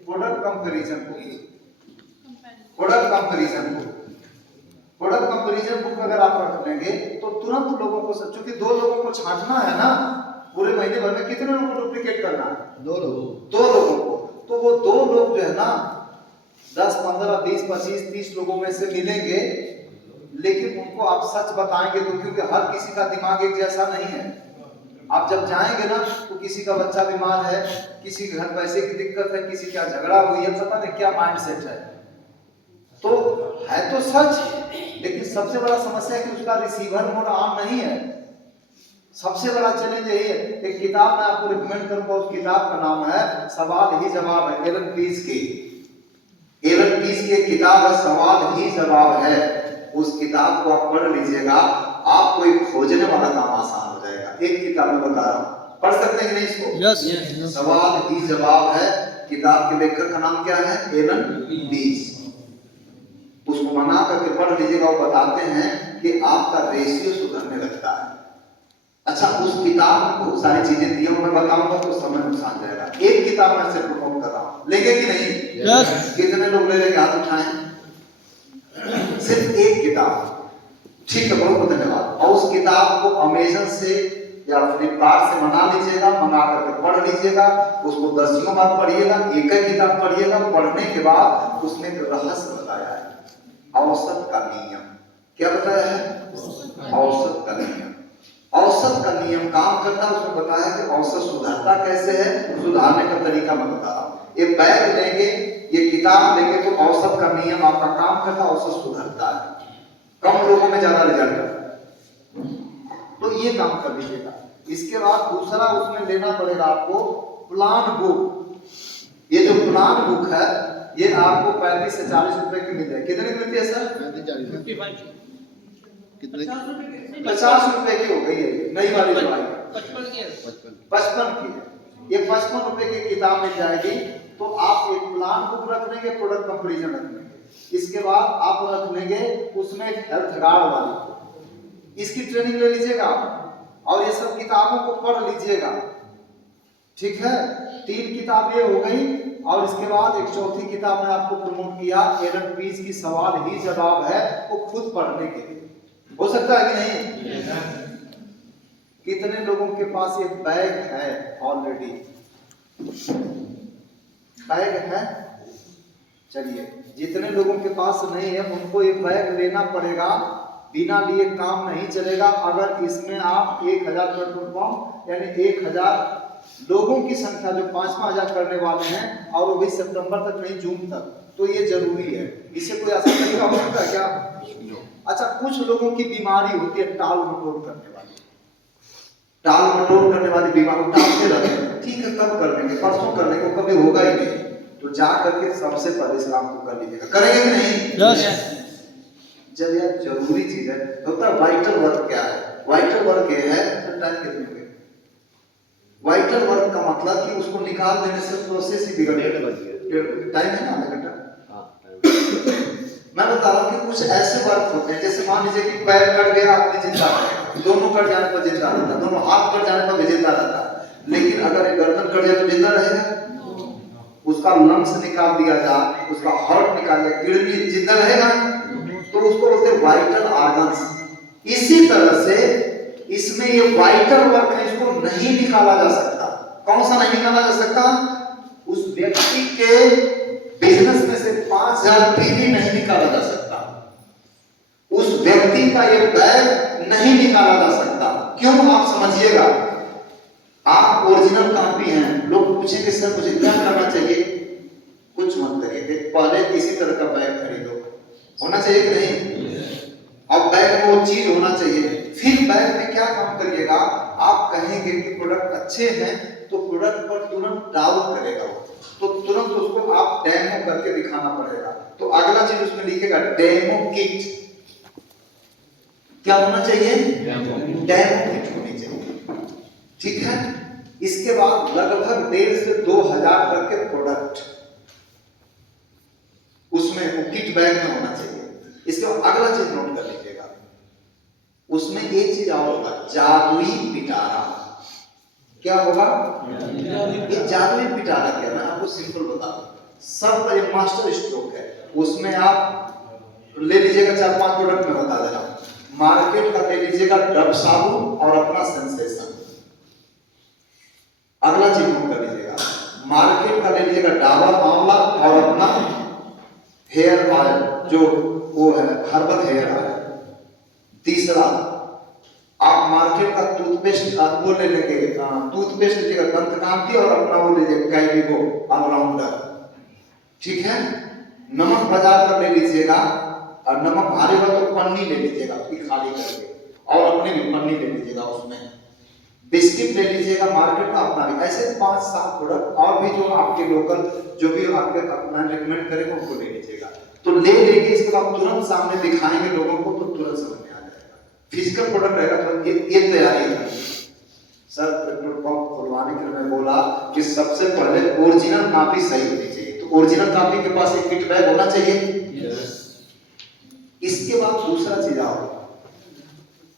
product comparison book. Product comparison book अगर आप रख लेंगे तो तुरंत लोगों को, चूंकि 2 लोगों को छांटना है ना, पूरे महीने भर में कितने लोगों को डुप्लीकेट करना है? 2 लोगों को। तो वो 2 लोग जो है ना, 10, 15, 20, 25, 30 लोगों में से मिलेंगे, लेकिन उनको आप सच बताएंगे तो, क्योंकि हर किसी का दिमाग एक जैसा नहीं है। आप जब जाएंगे ना, तो किसी का बच्चा बीमार है, किसी के घर पैसे की दिक्कत है, किसी का झगड़ा हुई है, पता नहीं क्या माइंडसेट है। तो है तो सच, लेकिन सबसे बड़ा समस्या है कि उसका रिसीवर मोड ऑन नहीं है। सबसे बड़ा चैलेंज यही है। एक किताब मैं आपको रिकमेंड करूंगा, उस किताब का नाम है सवाल ही जवाब है, एलन पीस की एक किताब है, सवाल ही जवाब है। उस किताब को आप पढ़ लीजिएगा, आपको एक खोजने वाला काम आसान हो जाएगा। एक किताब में बता रहा हूँ, पढ़ सकते हैं कि नहीं इसको? यस। सवाल ही जवाब है। किताब के लेखक का नाम क्या है? Allan Pease. उसको मना करके पढ़ लीजिएगा। वो बताते हैं कि आपका रेशियो सुधरने लगता है। अच्छा, उस किताब में बहुत सारी चीजें दी हैं, मैं बताऊंगा तो समय नुकसान जाएगा। एक किताब मैं सिर्फ प्रमोट कर रहा हूं, लेंगे कि नहीं? यस। कितने लोग ले लेंगे? हाथ उठाएं। सिर्फ एक किताब, ठीक है, बहुत बहुत धन्यवाद। और उस किताब को अमेजन से या फ्लिपकार्ट से मंगा लीजिएगा, मंगा करके पढ़ लीजिएगा। उसको 10 बार पढ़िएगा, एक ही किताब पढ़िएगा। पढ़ने के बाद उसने एक रहस्य बताया है, औसत का नियम। क्या बताया है? औसत का नियम। औसत का नियम काम करता है। उसमें बताया कि औसत सुधारता कैसे है, सुधारने का तरीका मैं बता रहा हूँ। ये बैग लेंगे, ये किताब लेंगे तो औसत का नियम आपका काम करता है, औसत सुधारता है, कम लोगों में ज्यादा रिजल्ट आता है। तो ये काम कर लीजिएगा। इसके बाद दूसरा उसमें लेना पड़ेगा आपको प्लान बुक। ये जो प्लान बुक है ये आपको 35 से 40 रुपए की मिल जाएगी। कितने की मिलती है सर? 35-40 कितने? 50 रुपए की हो गई है नई वाली जो आई, 55 55 की है। ये 55 रुपए की किताब मिल जाएगी। तो आप एक प्लान बुक रख लेंगे, प्रोडक्ट कंपैरिजन रख लेंगे। इसके बाद आप रख लेंगे उसमें हेल्थ गार्ड वाली, इसकी ट्रेनिंग ले लीजिएगा और ये सब किताबों को पढ़ लीजिएगा। ठीक है, 3 किताब ये हो गई। और इसके बाद एक चौथी किताब में आपको प्रमोट किया, एलन पीज की सवाल ही जवाब है, वो खुद पढ़ने के लिए। हो सकता है कि नहीं? कितने लोगों के पास ये बैग है? ऑलरेडी बैग है। चलिए, जितने लोगों के पास नहीं है उनको ये बैग लेना पड़ेगा, बिना लिए काम नहीं चलेगा। अगर इसमें आप 1000 पेट्रोल पंप यानी 1000 लोगों की संख्या जो 5-5 करने वाले हैं, और वो भी सितंबर तक नहीं जून तक, तो ये जरूरी है। इससे कोई आसान तरीका हो सकता है क्या? अच्छा, कुछ लोगों की बीमारी होती है टाल मटोल करने वाली, टाल मटोल करने वाली बीमारी, टालते रहते हैं। ठीक है, कब कर लेंगे, परसों कर लेंगे, कभी होगा ही नहीं। तो जा करके सबसे पहले इस काम को कर लीजिएगा। करेंगे कि नहीं? यस। जब यार जरूरी चीज है। डॉक्टर वाइटल वर्क क्या है? वाइटल वर्क ये है, तो टाइम कितने हो गए? वाइटल वर्क का मतलब कि उसको निकाल देने से प्रोसेस ही बिगड़ जाएगा। टाइम है ना, आधा घंटा। मैं बता रहा हूँ कि कुछ ऐसे वर्क होते हैं, जैसे मान लीजिए कि पैर कट गया, आदमी जिंदा रहेगा, दोनों कट जाने पर जिंदा रहता, दोनों हाथ कट जाने पर भी जिंदा रहता। लेकिन अगर गर्दन कट जाए तो जिंदा रहेगा? उसका लंग्स निकाल दिया जाए, उसका हार्ट निकाल दिया, किडनी जिंदा रहेगा? तो उसको बोलते हैं वाइटल ऑर्गन्स। इसी तरह से इसमें ये वाइटल वर्क है, इसको नहीं निकाला जा सकता। कौन सा नहीं निकाला जा सकता? उस व्यक्ति के बिजनेस में से 5000 पीवी नहीं निकाला जा सकता। उस व्यक्ति का ये बैग नहीं निकाला जा सकता। क्यों? आप समझिएगा। आप ओरिजिनल कॉपी हैं, लोग पूछेंगे सर मुझे क्या करना चाहिए? कुछ मत करिए, पहले इसी तरह का बैग खरीदो। होना चाहिए कि नहीं? अब बैग में वो चीज होना चाहिए। फिर बैग में क्या काम करिएगा? आप कहेंगे कि प्रोडक्ट अच्छे हैं तो प्रोडक्ट पर तुरंत डाउन करेगा वो, तो तुरंत उसको आप डेमो करके दिखाना पड़ेगा। तो अगला चीज उसमें लिखेगा डेमो किट। क्या होना चाहिए? डेमो किट होनी चाहिए। ठीक है, इसके बाद लगभग 1,500 से 2,000 तक के प्रोडक्ट उसमें वो किट बैग में होना चाहिए। इसके बाद अगला चीज नोट कर लीजिएगा, उसमें एक चीज और होगा, जादुई पिटारा। क्या होगा? ये जादुई पिटारा क्या? मैं आपको सिंपल बता दूं, सब का ये मास्टर स्ट्रोक है। उसमें आप ले लीजिएगा 4-5 प्रोडक्ट में बता दे रहा हूं। मार्केट का ले लीजिएगा डब साबुन और अपना सेंसेशन। अगला चीज नोट कर लीजिएगा, मार्केट का ले लीजिएगा डाबर आंवला और अपना हेयर ऑयल जो वो है हर्बल हेयर ऑयल। तीसरा, आप मार्केट का टूथपेस्ट वो ले लेंगे, टूथपेस्ट लीजिएगा दंतकांति और अपना वो लीजिएगा कैविगो ऑलराउंडर। ठीक है, नमक बाजार का ले लीजिएगा, और नमक भारी हो तो पन्नी ले लीजिएगा उसकी खाली करके, और अपनी भी पन्नी ले लीजिएगा उसमें। बिस्किट ले लीजिएगा मार्केट का अपना भी, ऐसे 5-7 प्रोडक्ट और भी जो आपके लोकल जो भी आपके अपना रिकमेंड करेंगे उनको ले लीजिएगा। तो ले लेके इसके बाद तुरंत सामने दिखाएंगे लोगों को तो तुरंत समझ में आ जाएगा। फिजिकल प्रोडक्ट रहेगा तो ये तैयारी है। सर पेट्रोल पंप खुलवाने के लिए मैं बोला कि सबसे पहले ओरिजिनल कॉपी सही होनी चाहिए, तो ओरिजिनल कॉपी के पास एक किट बैग होना चाहिए। इसके बाद दूसरा चीज आओ,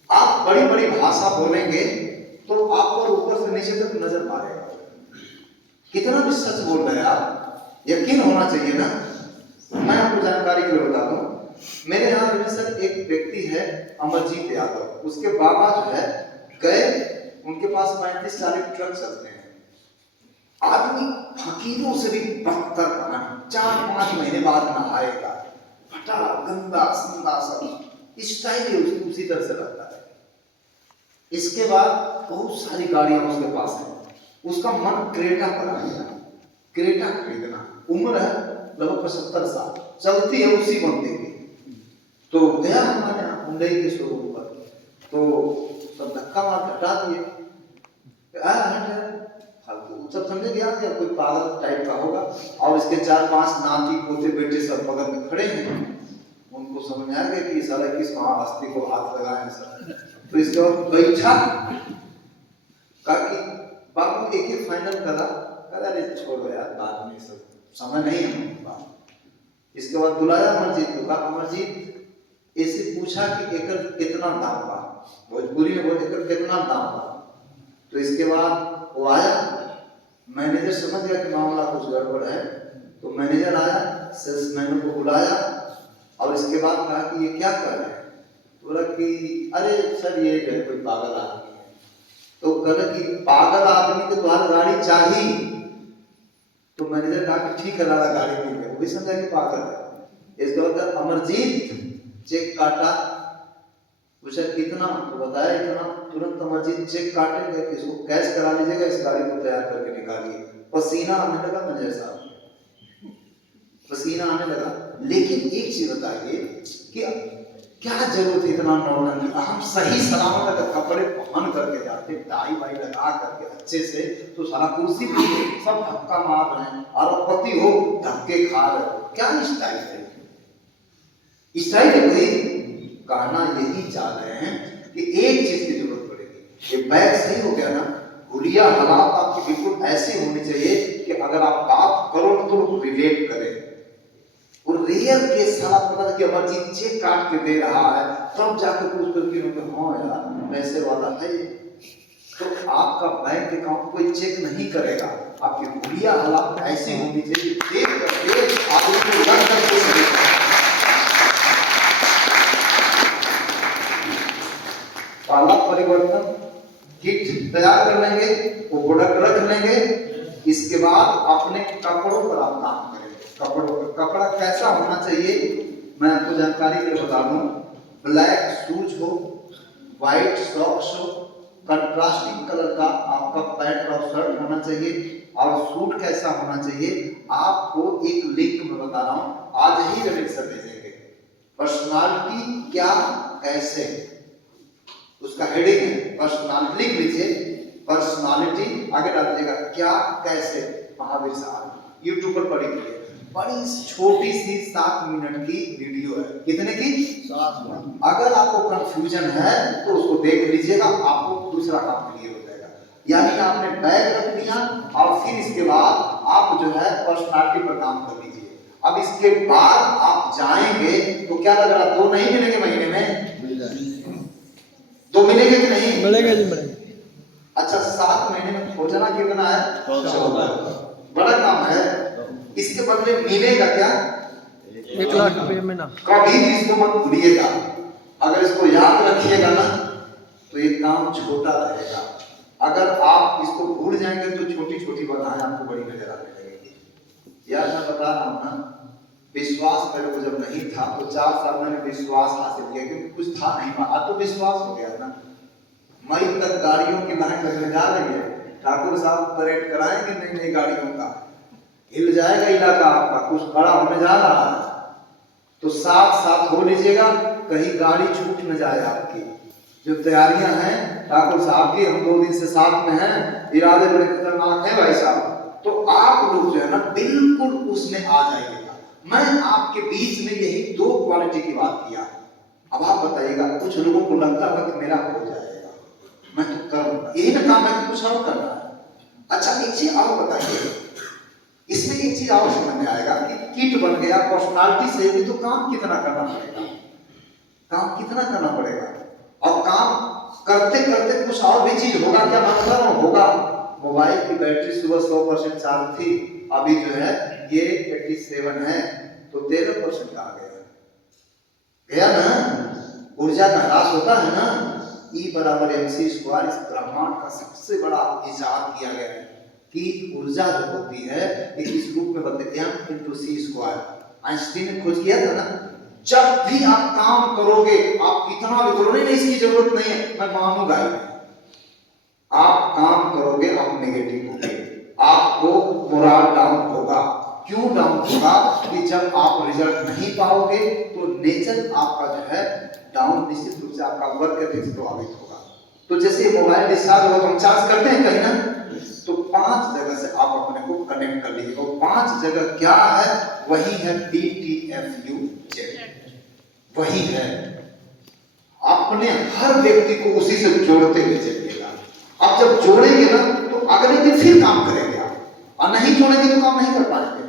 आप बड़ी बड़ी भाषा बोलेंगे तो आप पर ऊपर से नीचे तक नजर मारेगा, कितना भी सच बोल रहे हैं आप, यकीन होना चाहिए ना। मैं आपको जानकारी के लिए बता दूं, मेरे यहाँ में सर एक व्यक्ति है अमरजीत यादव, उसके बाबा जो है गए, उनके पास 35-40 ट्रक चलते हैं। आदमी फकीरों से भी बदतर कहानी, 4-5 महीने बाद नहाएगा, फटा गंदा संदा सब स्टाइल उसी तरह से रहता है। इसके बाद बहुत सारी गाड़ियां उसके पास है, उसका मन क्रेटा पर आ गया, क्रेटा खरीदना। उम्र है लगभग 75 साल, चलती है उसी बंदे की। तो गया हमारे यहाँ हुंडई के शोरूम पर, तो सब धक्का मार हटा दिए, सब समझे गया कि कोई पागल टाइप का होगा, और इसके 4-5 नाती पोते बेटे सब बगल में खड़े हैं। उनको समझ में आ गया कि साला किस कहाँ हस्ती को हाथ लगाए सर। तो इसके बाद बैठा, कहा कि बाबू एक ही फाइनल करा, अरे छोड़ो यार बाद में सब समय नहीं है। इसके बाद बुलाया अमरजीत को, कहा अमरजीत ऐसे पूछा कि एकड़ कितना दाम बा, भोजपुरी में बोले एकड़ कितना दाम बा। तो इसके बाद वो आया, मैनेजर समझ गया कि मामला कुछ गड़बड़ है, तो मैनेजर आया, सेल्समैन को बुलाया और इसके बाद कहा कि ये क्या कर रहे हैं। बोला कि अरे सर ये जो है कोई पागल आदमी है। तो कहा कि पागल आदमी को तुम्हारी गाड़ी चाहिए। तो मैनेजर कहा कि ठीक है लाला गाड़ी मिल गई, वो भी समझा कि पागल है। इसके बाद अमरजीत चेक काटा, पूछा कितना, तो बताया इतना। तुरंत अमरजीत चेक काटेंगे कि इसको कैश करा लीजिएगा, इस गाड़ी को तैयार करके निकालिए। पसीना आने लगा मैनेजर साहब, पसीना आने लगा। लेकिन एक चीज बताइए कि क्या जरूरत है इतना नॉर्मल, हम सही सलामत अगर कपड़े पहन करके जाते, टाई वाई लगा करके अच्छे से, तो सारा कुर्सी पे सब धक्का मार रहे हैं, और पति हो धक्के खा रहे हो, क्या स्टाइल है? स्टाइल भाई कहना यही चाह रहे हैं कि एक चीज की जरूरत पड़ेगी, ये बैग सही हो गया ना, हुलिया हालात आपकी बिल्कुल ऐसी होनी चाहिए कि अगर आप बात करो तो रिलेट करें। और रियल के सारा पता कि अमरजीत चेक काट के दे रहा है, तब जाकर पूछ कर कि हाँ यार पैसे वाला है। तो आपका बैंक अकाउंट कोई चेक नहीं करेगा, आपकी हुलिया हालात ऐसी होनी चाहिए देख करके आदमी को लग करके। पहला परिवर्तन, किट तैयार कर लेंगे, वो प्रोडक्ट रख लेंगे, इसके बाद अपने कपड़ों पर आप काम करेंगे। कपड़ों पर, कपड़ा कैसा होना चाहिए मैं आपको जानकारी के लिए बता दूं, ब्लैक शूज हो, व्हाइट सॉक्स हो, कंट्रास्टिंग कलर का आपका पैंट और शर्ट होना चाहिए। और सूट कैसा होना चाहिए आपको एक लिंक में बता रहा हूं, आज ही रमेश सर भेजेंगे। पर्सनालिटी क्या कैसे, उसका हेडिंग है पर्सनालिटी, लिख लीजिए पर्सनालिटी, आगे डाल दीजिएगा क्या कैसे, महावीर साहब यूट्यूब पर पढ़ी लीजिए। बड़ी छोटी सी 7 मिनट की वीडियो है, कितने की 7 मिनट। अगर आपको कंफ्यूजन है तो उसको देख लीजिएगा, आपको दूसरा काम क्लियर हो जाएगा। यानी आपने बैग रख दिया और फिर इसके बाद आप जो है पर्सनालिटी पर काम कर लीजिए। अब इसके बाद आप जाएंगे तो क्या लग रहा, 2 नहीं मिलेंगे महीने में, 2 मिलेंगे कि नहीं मिलेगा जी, मिलेगा। अच्छा 7 महीने में खोजना कितना है, 14, बड़ा काम है। इसके बदले मिलेगा क्या, 1 लाख रुपए में ना। कभी भी इसको मत भूलिएगा, अगर इसको याद रखिएगा ना तो ये काम छोटा रहेगा। अगर आप इसको भूल जाएंगे तो छोटी छोटी बाधाएं आपको बड़ी नजर आने लगेगी। यार मैं बता रहा हूँ ना, विश्वास मेरे को जब नहीं था तो 4 साल मैंने विश्वास हासिल किया, क्योंकि कुछ था नहीं, आज तो विश्वास हो गया ना। मई तक गाड़ियों की लाइन लगने जा रही है, ठाकुर साहब परेड कराएंगे नई नई गाड़ियों का, हिल जाएगा इलाका आपका, कुछ बड़ा होने जा रहा है। तो साथ साथ हो लीजिएगा, कहीं गाड़ी छूट न जाए आपकी। जो तैयारियां हैं ठाकुर साहब की, हम 2 दिन से साथ में हैं, इरादे बड़े खतरनाक हैं भाई साहब, तो आप लोग जो है ना बिल्कुल उसमें आ जाइएगा। मैं आपके बीच में यही 2 क्वालिटी की बात किया। अब आप बताइएगा, कुछ लोगों को लगता है कि मेरा हो जाएगा, मैं तो करूंगा, यही ना काम है, कुछ और करना है। अच्छा एक चीज और बताइए, इसमें एक चीज और समझ में आएगा कि किट बन गया, पर्सनालिटी से भी तो काम कितना करना पड़ेगा, काम कितना करना पड़ेगा, और काम करते करते कुछ और भी चीज होगा क्या, मतलब होगा। मोबाइल की बैटरी सुबह 100% चार्ज थी, अभी जो है ये 87 है, तो 13% आ गया ना। ऊर्जा का ह्रास होता है ना। E = mc², इस ब्रह्मांड का सबसे बड़ा इजाद किया गया है कि ऊर्जा जो होती है इस रूप में बदलती है, m × c²। आइंस्टीन ने खोज किया था ना। जब भी आप काम करोगे, आप कितना भी करो, नहीं इसकी जरूरत नहीं है, मैं मानूंगा ही, आप काम करोगे आप नेगेटिव होंगे, आपको मोरल डाउन होगा। क्यों डाउन होगा कि जब आप रिजल्ट नहीं पाओगे तो नेचर आपका जो है डाउन, निश्चित रूप से आपका वर्क एथिक्स प्रभावित होगा। तो जैसे मोबाइल डिस्चार्ज हो, हम चार्ज करते हैं कहीं ना, तो 5 जगह से आप अपने को कनेक्ट कर लीजिए, और 5 जगह क्या है, वही है BTFUZ, वही है। अपने हर व्यक्ति को उसी से जोड़ते हुए चलिएगा। अब जब जोड़ेंगे ना तो अगले दिन फिर काम करेंगे आप, और नहीं जोड़ेंगे तो काम नहीं कर पाएंगे।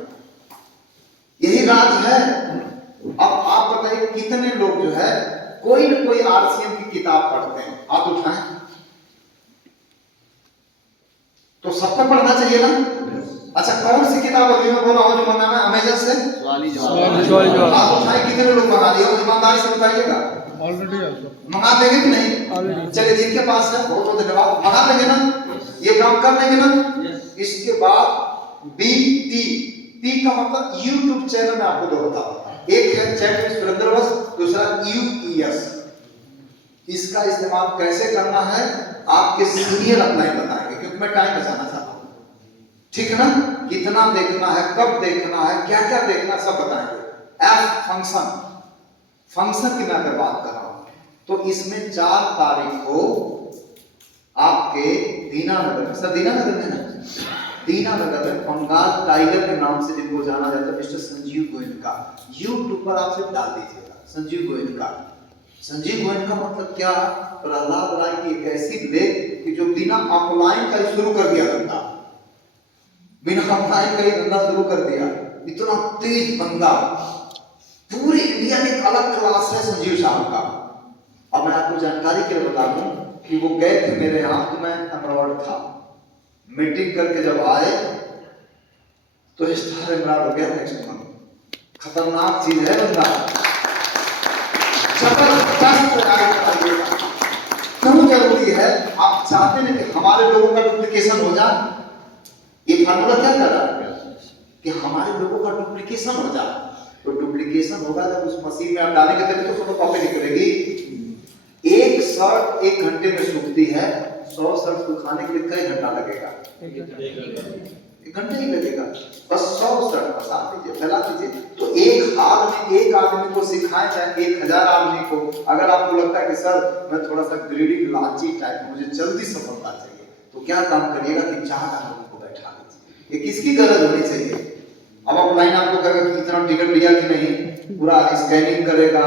यही राज है। अब आप बताइए कितने लोग जो है कोई न कोई RCM की किताब पढ़ते हैं, हाथ उठाएं। तो सबको पढ़ना चाहिए ना। अच्छा कौन सी किताब अभी मैं बोल रहा हूं जो मंगाना है अमेजन से? सवाल जवाब। हाथ उठाएं, कितने लोग मंगा लिए, ईमानदारी से बताइएगा। ऑलरेडी मंगा देंगे कि नहीं? चलिए जिनके पास है बहुत बहुत धन्यवाद, मंगा देंगे ना, ये काम कर लेंगे ना। इसके बाद BT, P का मतलब YouTube चैनल में आपको 2 बताऊं, एक है चैट विद सुरेंद्र वस, दूसरा UES। इसका इस्तेमाल कैसे करना है आपके सीनियर अपना ही बताएंगे, क्योंकि मैं टाइम बचाना चाहता हूं, ठीक है ना। कितना देखना है, कब देखना है, क्या क्या देखना, सब बताएंगे। F फंक्शन की मैं अगर बात कर रहा हूं तो इसमें 4 तारीख को आपके दीनानगर में, सर दीनानगर में ना, दीनानगर में बंगाल टाइगर के नाम से जिनको जाना जाता है मिस्टर संजीव गोयनका, यूट्यूब पर आप सिर्फ डाल दीजिएगा संजीव गोयनका। संजीव गोयनका मतलब क्या, प्रहलाद राय की एक ऐसी लेख कि जो बिना ऑफलाइन का ही शुरू कर दिया धंधा, बिना ऑफलाइन का ही धंधा शुरू कर दिया, इतना तेज बंदा, पूरे इंडिया में एक अलग क्लास है संजीव साहब का। अब मैं आपको जानकारी के लिए बता दूं कि वो गए थे मेरे यहाँ, तो मैं अमरवाड़ था, मीटिंग करके जब आए तो स्टार इमरान हो गया नेक्स्ट मंथ। खतरनाक चीज है बंदा, जबरदस्त आइएगा। क्यों जरूरी है, आप चाहते हैं कि हमारे लोगों का डुप्लीकेशन हो जाए। ये फार्मूला क्या कर रहा है कि हमारे लोगों का डुप्लीकेशन हो जाए, तो डुप्लीकेशन होगा जब उस मशीन में आप डालेंगे तभी तो फोटो कॉपी निकलेगी। एक शर्ट 1 घंटे में सूखती है, 100 शर्ट सुखाने के लिए कई घंटा लगेगा? 1 घंटा ही लगेगा। बस 100 शर्ट फंसा दीजिए, फैला दीजिए। तो एक हाल में एक आदमी को सिखाएं चाहे 1000 आदमी को। अगर आपको लगता है कि सर मैं थोड़ा सा ग्रीडी लालची टाइप, मुझे जल्दी सफलता चाहिए, तो क्या काम करिएगा कि 4 लोगों को बैठा लीजिए। ये किसकी गरज होनी चाहिए? अब ऑफलाइन आपको कहेगा कि इतना टिकट लिया कि नहीं, पूरा स्कैनिंग करेगा,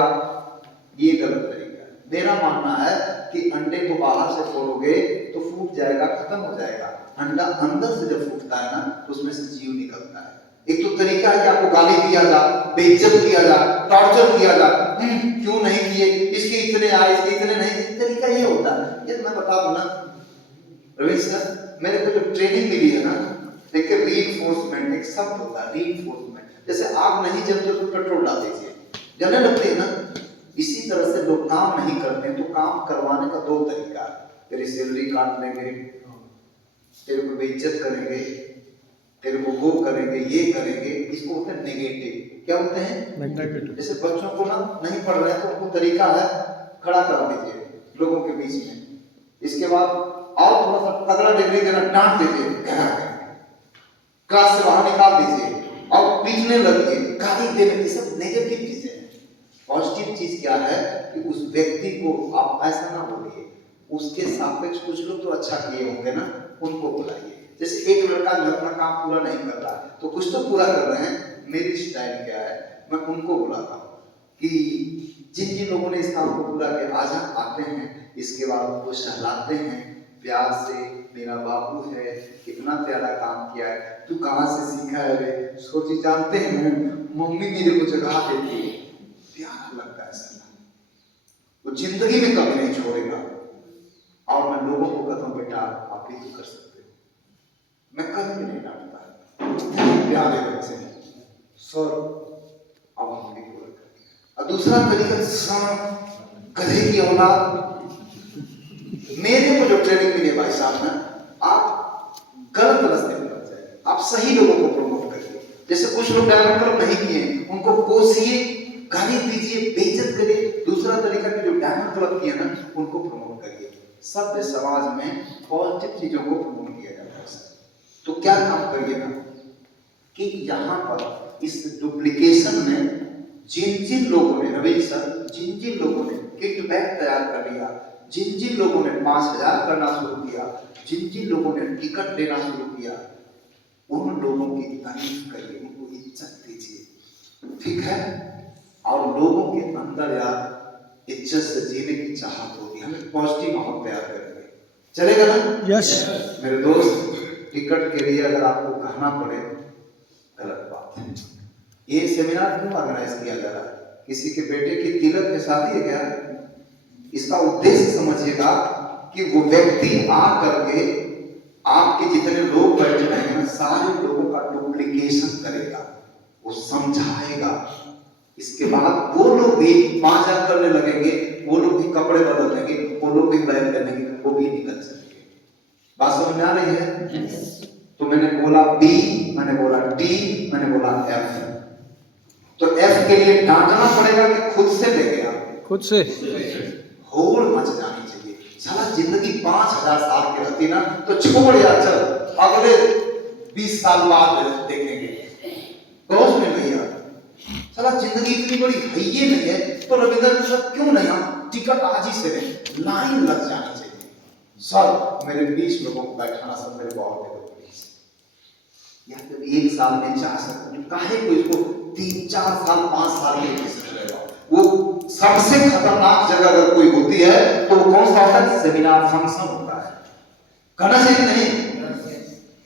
ये गलत तरीका है। मेरा मानना है कि अंडे को बाहर से फोड़ोगे तो फूट जाएगा, खत्म हो जाएगा। अंडा अंदर से जब फूटता है ना तो उसमें से जीव निकलता है। एक तो तरीका है कि आपको गाली दिया जाए, बेइज्जत किया जाए, टॉर्चर किया जाए, क्यों नहीं किए, इसके इतने आए, इसके इतने नहीं, तरीका ये होता है। ये मैं बता दूं ना रवीश सर, मेरे को जो ट्रेनिंग मिली है ना, देखिए रीइंफोर्समेंट एक शब्द होता है, रीइंफोर्समेंट। जैसे आग नहीं जलती तो पेट्रोल डाल दीजिए, जलने लगती है ना। इसी तरह से लोग काम नहीं करते हैं, तो काम करवाने का 2 तरीका है। तेरी सैलरी काट लेंगे, तेरे को बेइज्जत करेंगे, तेरे को वो करेंगे, ये करेंगे, इसको बोलते हैं नेगेटिव। क्या बोलते हैं? जैसे बच्चों को ना नहीं पढ़ रहे हैं तो उनको तरीका है खड़ा कर दीजिए लोगों के बीच में, इसके बाद और थोड़ा सा तगड़ा डिग्री देना, डांट दीजिए, क्लास से बाहर निकाल दीजिए और पीटने लगिए, गाली देने, ये सब नेगेटिव चीजें हैं। पॉजिटिव चीज क्या है कि उस व्यक्ति को आप ऐसा ना बोलिए, उसके सापेक्ष कुछ लोग तो अच्छा किए होंगे ना, उनको बुलाइए। जैसे एक लड़का जो अपना काम पूरा नहीं कर रहा है तो कुछ तो पूरा कर रहे हैं, मेरी स्टाइल क्या है, मैं उनको बुलाता हूँ कि जिन जिन लोगों ने इस काम को पूरा किया आज हम आते हैं, इसके बाद उनको सहलाते हैं प्यार से, मेरा बाबू है, कितना प्यारा काम किया है, तू कहाँ से सीखा है रे, सोची जानते हैं मम्मी मेरे को जगा देती है, प्यारा लगता है सर, वो जिंदगी में कभी नहीं छोड़ेगा। और मैं लोगों को कहता हूँ बेटा आप भी तो कर सकते हो, मैं कभी भी नहीं डांटता, प्यारे बच्चे हैं सर अब हम भी पूरा करेंगे। और दूसरा तरीका गधे की औलाद, मेरे को जो ट्रेनिंग मिली है भाई साहब ना, आप गलत रास्ते पर लग जाए, आप सही लोगों को प्रमोट करिए। जैसे कुछ लोग डायमंड क्लब नहीं किए उनको कोसिए, गाली दीजिए, बेइज्जत करिए। दूसरा तरीका कि जो डायमंड क्लब किए ना उनको प्रमोट करिए। सभ्य समाज में पॉजिटिव चीजों को प्रमोट किया जाता है। तो क्या काम करिए ना कि यहाँ पर इस डुप्लीकेशन में जिन जिन लोगों ने, रवि सर, जिन जिन लोगों ने किट बैग तैयार कर लिया, जिन जिन लोगों ने 5000 करना शुरू किया, जिन जिन लोगों ने टिकट देना शुरू किया, उन लोगों की तारीफ करिए, उनको इज्जत दीजिए, ठीक है। और लोगों के अंदर यार इज्जत से जीने की चाहत होगी, हमें पॉजिटिव माहौल तैयार करेंगे, चलेगा ना? यस मेरे दोस्त, टिकट के लिए अगर आपको कहना पड़े गलत बात है। ये सेमिनार क्यों ऑर्गेनाइज किया जा रहा है? किसी के बेटे की तिलक है, शादी है क्या? इसका उद्देश्य समझिएगा कि वो व्यक्ति आ करके आपके जितने लोग बैठे हैं सारे लोगों का डुप्लीकेशन करेगा, वो समझाएगा। इसके बाद वो लोग भी 5000 करने लगेंगे, वो लोग भी कपड़े बदल लेंगे, वो लोग भी बैग करने वो भी निकल सकेंगे। बात समझ में आ रही है? तो मैंने बोला बी, मैंने बोला डी, मैंने बोला एफ। तो एफ के लिए डांटना पड़ेगा कि खुद से ले गया, खुद से होड़ मच जानी चाहिए। साला जिंदगी 5000 साल की रहती ना तो छोड़ यार, चल अगले 20 साल बाद देखेंगे, गौस में भैया साला जिंदगी इतनी बड़ी है ही नहीं है, तो रविंद्र सर क्यों नहीं, हम टिकट आज ही से लें, लाइन लग जानी चाहिए। सर मेरे 20 लोगों को बैठाना, सब मेरे को और या तो 1 साल में 4 साल, काहे को इसको 3, 4 साल, 5 साल के लिए चलेगा। वो सबसे खतरनाक जगह अगर कोई होती है तो वो कौन सा होता है? सेमिनार फंक्शन होता है। करना चाहिए नहीं?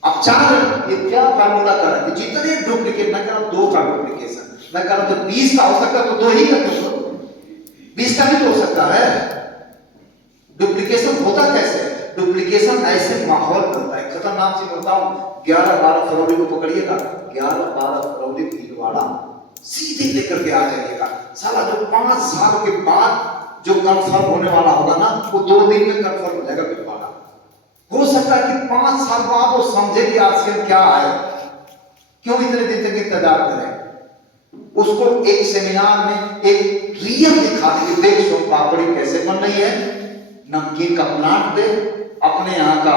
अब 4 ये क्या फार्मूला कर रहा है कि जितने डुप्लीकेट, मैं कह रहा हूं 2 का डुप्लीकेशन, मैं कह रहा हूं तो 20 का हो सकता है तो 2 ही कर दो, 20 का भी तो हो सकता है। डुप्लीकेशन होता कैसे? डुप्लीकेशन ऐसे माहौल बनता है, खतरनाक चीज बताऊं, 11-12 फरवरी को पकड़िएगा, 11-12 फरवरी भीलवाड़ा सीधे लेकर के आ जाइएगा। साला जो 5 साल के बाद जो कंफर्म होने वाला होगा ना, वो 2 दिन में कंफर्म हो जाएगा भीलवाड़ा। हो सकता है कि 5 साल बाद वो समझे कि आरसीएम क्या है, क्यों इतने दिन तक इंतजार करें। उसको एक सेमिनार में एक रियल दिखा देंगे, देख सोन पापड़ी कैसे बन रही है, नमकीन का प्लांट दे, अपने यहाँ का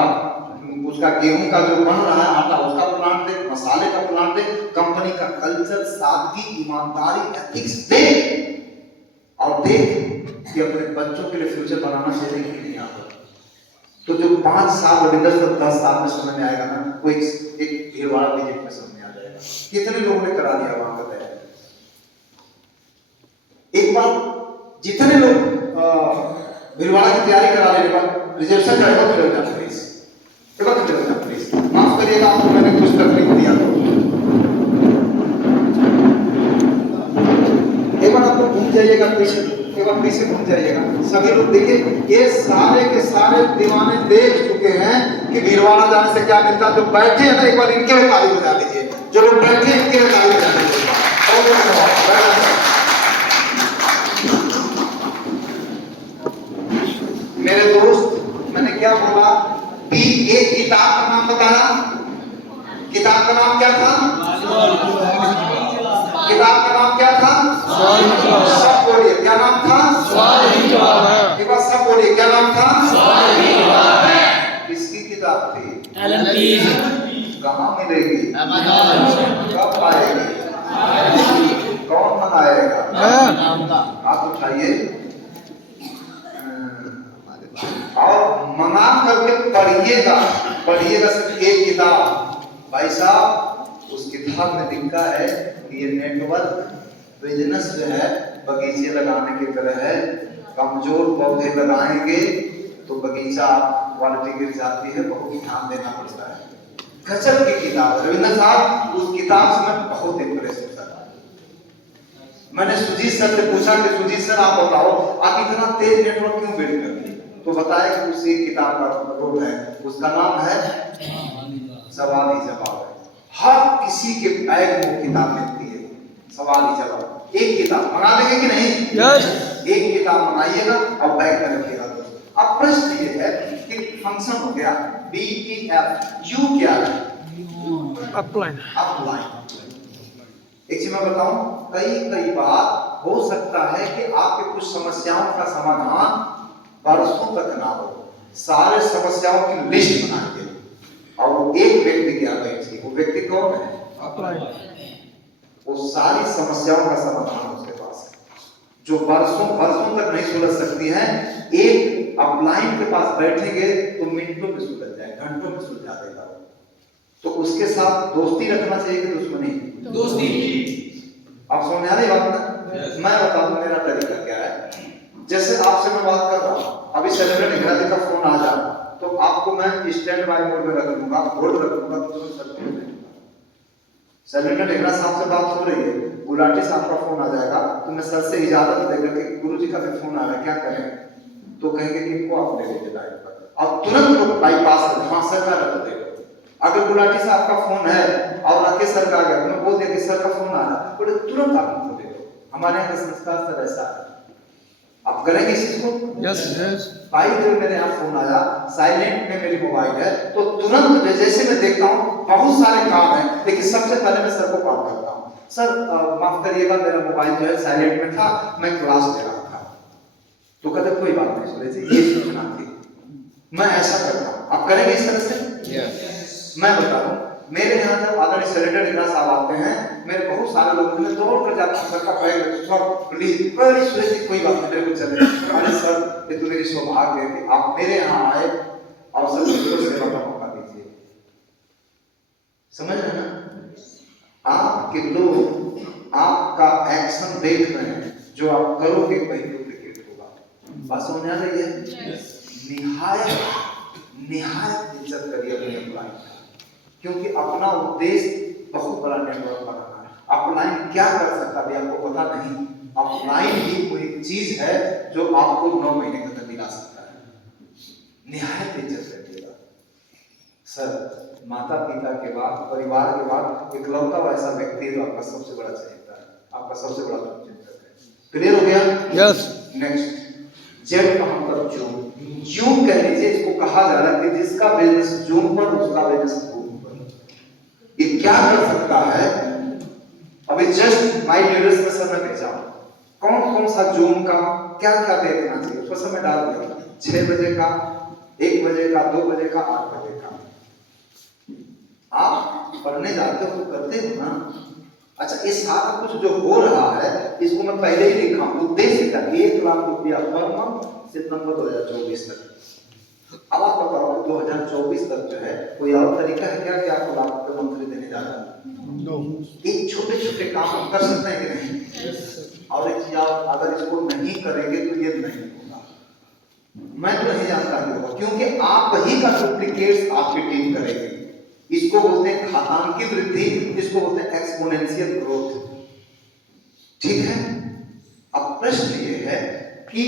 उसका गेहूं का जो बन रहा है आटा उसका प्लांट दे, मसाले का प्लांट दे, कंपनी का कल्चर, सादगी, ईमानदारी, एथिक्स दे, और देख कि अपने बच्चों के लिए फ्यूचर बनाना चाहिए कि नहीं आता। तो जो 5 साल रविंद्र सर 10 साल में समझ में आएगा ना, वो एक भीलवाड़ा विजिट में समझ में आ जाएगा। कितने लोगों ने करा दिया वहां का तैयारी? एक बार जितने लोग भीलवाड़ा की तैयारी करा लेने बाद रिजर्वेशन का एक खड़े हो जाते प्लीज, एक बार खड़े हो जाते प्लीज, माफ करिएगा आपको मैंने कुछ तकलीफ दिया तो। एक बार आपको घूम जाइएगा पीछे, एक बार पीछे घूम जाइएगा, सभी लोग देखिए, ये सारे के सारे दीवाने देख चुके हैं कि भीलवाड़ा जाने से क्या मिलता है। जो बैठे हैं ना एक बार इनके लिए ताली बजा दीजिए, जो लोग बैठे हैं इनके लिए ताली बजा दीजिए। मेरे दोस्त, मैंने क्या बोला कि एक किताब का नाम बताया, किताब का नाम क्या था? किताब का नाम क्या था? सब बोलिए, क्या नाम था? एक बार सब बोलिए, क्या नाम था? किसकी किताब थी? कहाँ मिलेगी? कब आएगी? कौन बनाएगा? हाथ उठाइए और मंगा करके पढ़िएगा सिर्फ एक किताब। भाई साहब उस किताब में लिखा है कि ये नेटवर्क बिजनेस जो है बगीचे लगाने की तरह है। कमजोर पौधे लगाएंगे तो बगीचा क्वालिटी गिर जाती है, बहुत ध्यान देना पड़ता है। गजब की किताब है रविंद्र साहब, उस किताब से मैं बहुत इंप्रेस होता था। मैंने सुजीत सर से पूछा कि सुजीत सर आप बताओ आप इतना तेज नेटवर्क क्यों बिल्ड करते हैं? तो बताया कि उसी किताब का रोल है, उसका नाम है सवाल ही जवाब है। हर किसी के बैग में किताब मिलती है, सवाल ही जवाब। एक किताब मंगा देंगे कि नहीं? यस। एक किताब मंगाइएगा और बैग में रखिएगा। अब प्रश्न ये है कि फंक्शन हो गया BTF, यू क्या है? अपलाइन। एक चीज मैं बताऊं, कई बार हो सकता है कि आपके कुछ समस्याओं का समाधान बरसों तक ना हो। सारे समस्याओं की लिस्ट बनाइए और वो एक व्यक्ति क्या बैठिए, वो व्यक्ति कौन है? अपलाइन। वो सारी समस्याओं का समाधान उसके पास है, जो बरसों तक नहीं सुलझ सकती है। एक अपलाइन के पास बैठेंगे तो मिनटों में सुलझ जाए, घंटों में सुलझा देगा। तो उसके साथ दोस्ती रखना चाहिए कि दुश्मनी? दोस्ती। आप समझ आ रही बात ना? मैं बता दूं मेरा तरीका क्या है। जैसे आपसे मैं बात कर रहा हूं, अभी सेलिब्रेट निगरा जी का फोन आ जाए तो आपको मैं स्टैंड बाय मोड में रख दूंगा, होल्ड रख दूंगा, तो सेलिब्रेट निगरा साहब से बात हो रही है, गुलाटी साहब का फोन आ जाएगा तो मैं सर से इजाजत लेकर के गुरुजी का भी फोन आ रहा है क्या करें, तो कहेंगे कि इनको आप ले लीजिए लाइन पर और तुरंत लोग बाईपास हाँ सर का रख देगा। अगर गुलाटी साहब का फोन है और राकेश सर का आ गया, मैं बोल दिया कि सर का फोन आ रहा है, बोले तुरंत आप उनको दे दो। हमारे यहाँ का संस्कार सर ऐसा है, आप करेंगे इस चीज को? Yes yes. भाई जब मेरे यहाँ फोन आया, साइलेंट में मेरी मोबाइल है, तो तुरंत जैसे मैं देखता हूँ बहुत सारे काम है, लेकिन सबसे पहले मैं सर को कॉल करता हूँ, सर माफ करिएगा मेरा मोबाइल जो है साइलेंट में था, मैं क्लास ले रहा था। तो कहते कोई बात नहीं सुरेश जी, ये सूचना थी। मैं ऐसा करता हूँ, आप करेंगे इस तरह से? मैं बता रहा हूँ, मेरे यहाँ जब आदरणीय सेनेटर निगरा साहब आते हैं, मेरे बहुत सारे लोग मैं दौड़ कर जाता हूँ, सर का पैर सर प्लीज, अरे सुरेश जी कोई बात नहीं, मेरे को चले। अरे सर ये तो मेरी सौभाग्य है कि आप मेरे यहाँ आए और सर मुझको सेवा का मौका दीजिए। समझ रहे ना? आपके लोग आपका एक्शन देख रहे हैं, जो आप करोगे वही डुप्लीकेट होगा। बात समझ आ रही है? निहायत इज्जत करिए अपने अपलाइन का, क्योंकि अपना उद्देश्य बहुत बड़ा नेटवर्क बनाना है। अपलाइन क्या कर सकता है आपको पता नहीं। अपलाइन ही कोई चीज है जो आपको 9 महीने के अंदर दिला सकता है। निहायत इज्जत करिएगा। सर माता पिता के बाद, परिवार के बाद इकलौता वैसा व्यक्ति है जो आपका सबसे बड़ा चहेता है, आपका सबसे बड़ा चिंतक है। क्लियर हो गया? यस। नेक्स्ट, जेड का मतलब जूम। जूम कह लीजिए, इसको कहा जा रहा है कि जिसका बिजनेस जूम पर उसका बिजनेस बूम पर। ये क्या कर सकता है? अभी जस्ट माय लीडर्स में समय भेजा, कौन सा जूम का क्या देखना चाहिए उसको समय डाल दिया। 6 बजे का, 1 बजे का, 2 बजे का, 8 बजे का। आप पढ़ने जाते हो तो करते हो ना। अच्छा, ये सारा कुछ जो हो रहा है इसको मैं पहले ही लिखा हूं, उद्देश्य का 1 लाख रुपया पर मंथ सितंबर 2024 तक। अब आप बताओ 2024 तक जो है कोई और तरीका है क्या कि आपको लाख रुपये मंथली देने जा रहा है? एक छोटे काम हम कर सकते हैं कि नहीं? और एक चीज, अगर इसको नहीं करेंगे तो ये नहीं होगा। मैं तो नहीं जानता कि होगा, क्योंकि आप ही का डुप्लीकेट्स आपकी टीम करेगी। इसको बोलते हैं घातांकित वृद्धि, इसको बोलते हैं एक्सपोनेंशियल ग्रोथ। ठीक है? अब प्रश्न ये है कि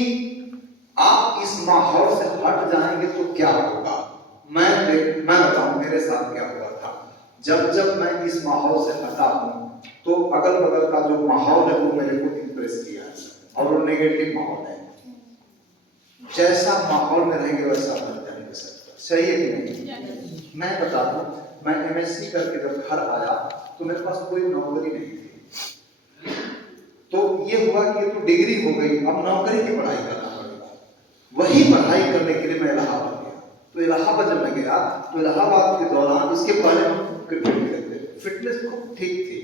आप इस माहौल से हट जाएंगे तो क्या होगा? मैं बताऊं मेरे साथ क्या हुआ था। जब मैं इस माहौल से हटा हूं तो अगल बगल का जो माहौल है वो मेरे को इंप्रेस किया है और वो नेगेटिव माहौल है। जैसा माहौल में रहेंगे वैसा बन जाएंगे सर। सही है कि नहीं? मैं बता दूं, मैं MSc करके जब घर आया तो मेरे पास कोई नौकरी नहीं थी। तो ये हुआ कि ये तो डिग्री हो गई, अब नौकरी की पढ़ाई करना पड़ेगा। वही पढ़ाई करने के लिए मैं इलाहाबाद गया। तो इलाहाबाद जब मैं गया तो इलाहाबाद के दौरान, इसके पहले हम क्रिकेट खेलते, फिटनेस खूब ठीक थी,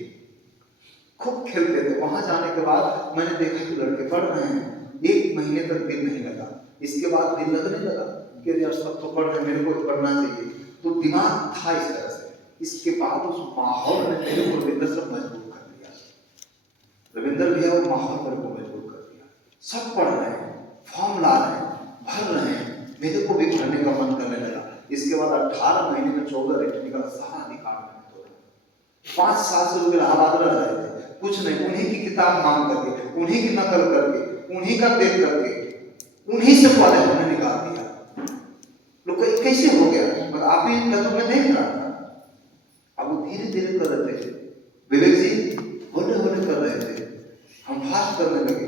खूब खेलते थे। वहां जाने के बाद मैंने देखा कि लड़के पढ़ रहे हैं, 1 महीने तक दिल नहीं लगा। इसके बाद दिल लगने लगा कि यार सब तो पढ़ रहे हैं, मेरे को पढ़ना चाहिए। तो दिमाग था इस तरह से। इसके बाद उस माहौल ने मेरे को रविंद्र से मजबूर कर दिया। रविंद्र भैया वो माहौल मेरे को मजबूर कर दिया। सब पढ़ रहे हैं, फॉर्म ला रहे हैं, भर रहे हैं, मेरे को भी भरने का मन करने लगा। इसके बाद 18 महीने में 14 रेट निकला, सारा अधिकार मैंने तोड़ा। 5 साल से लोग इलाहाबाद रह रहे थे, कुछ नहीं, उन्हीं की किताब मांग करके, उन्हीं की नकल करके, उन्हीं का देख करके, उन्हीं से कॉलेज हमने निकाल दिया। लोग कैसे हो गया? मगर आप ही तो मैं देख रहा था। अब वो धीरे धीरे कर रहे थे, विवेक जी होले होले कर रहे थे, हम फास्ट करने लगे।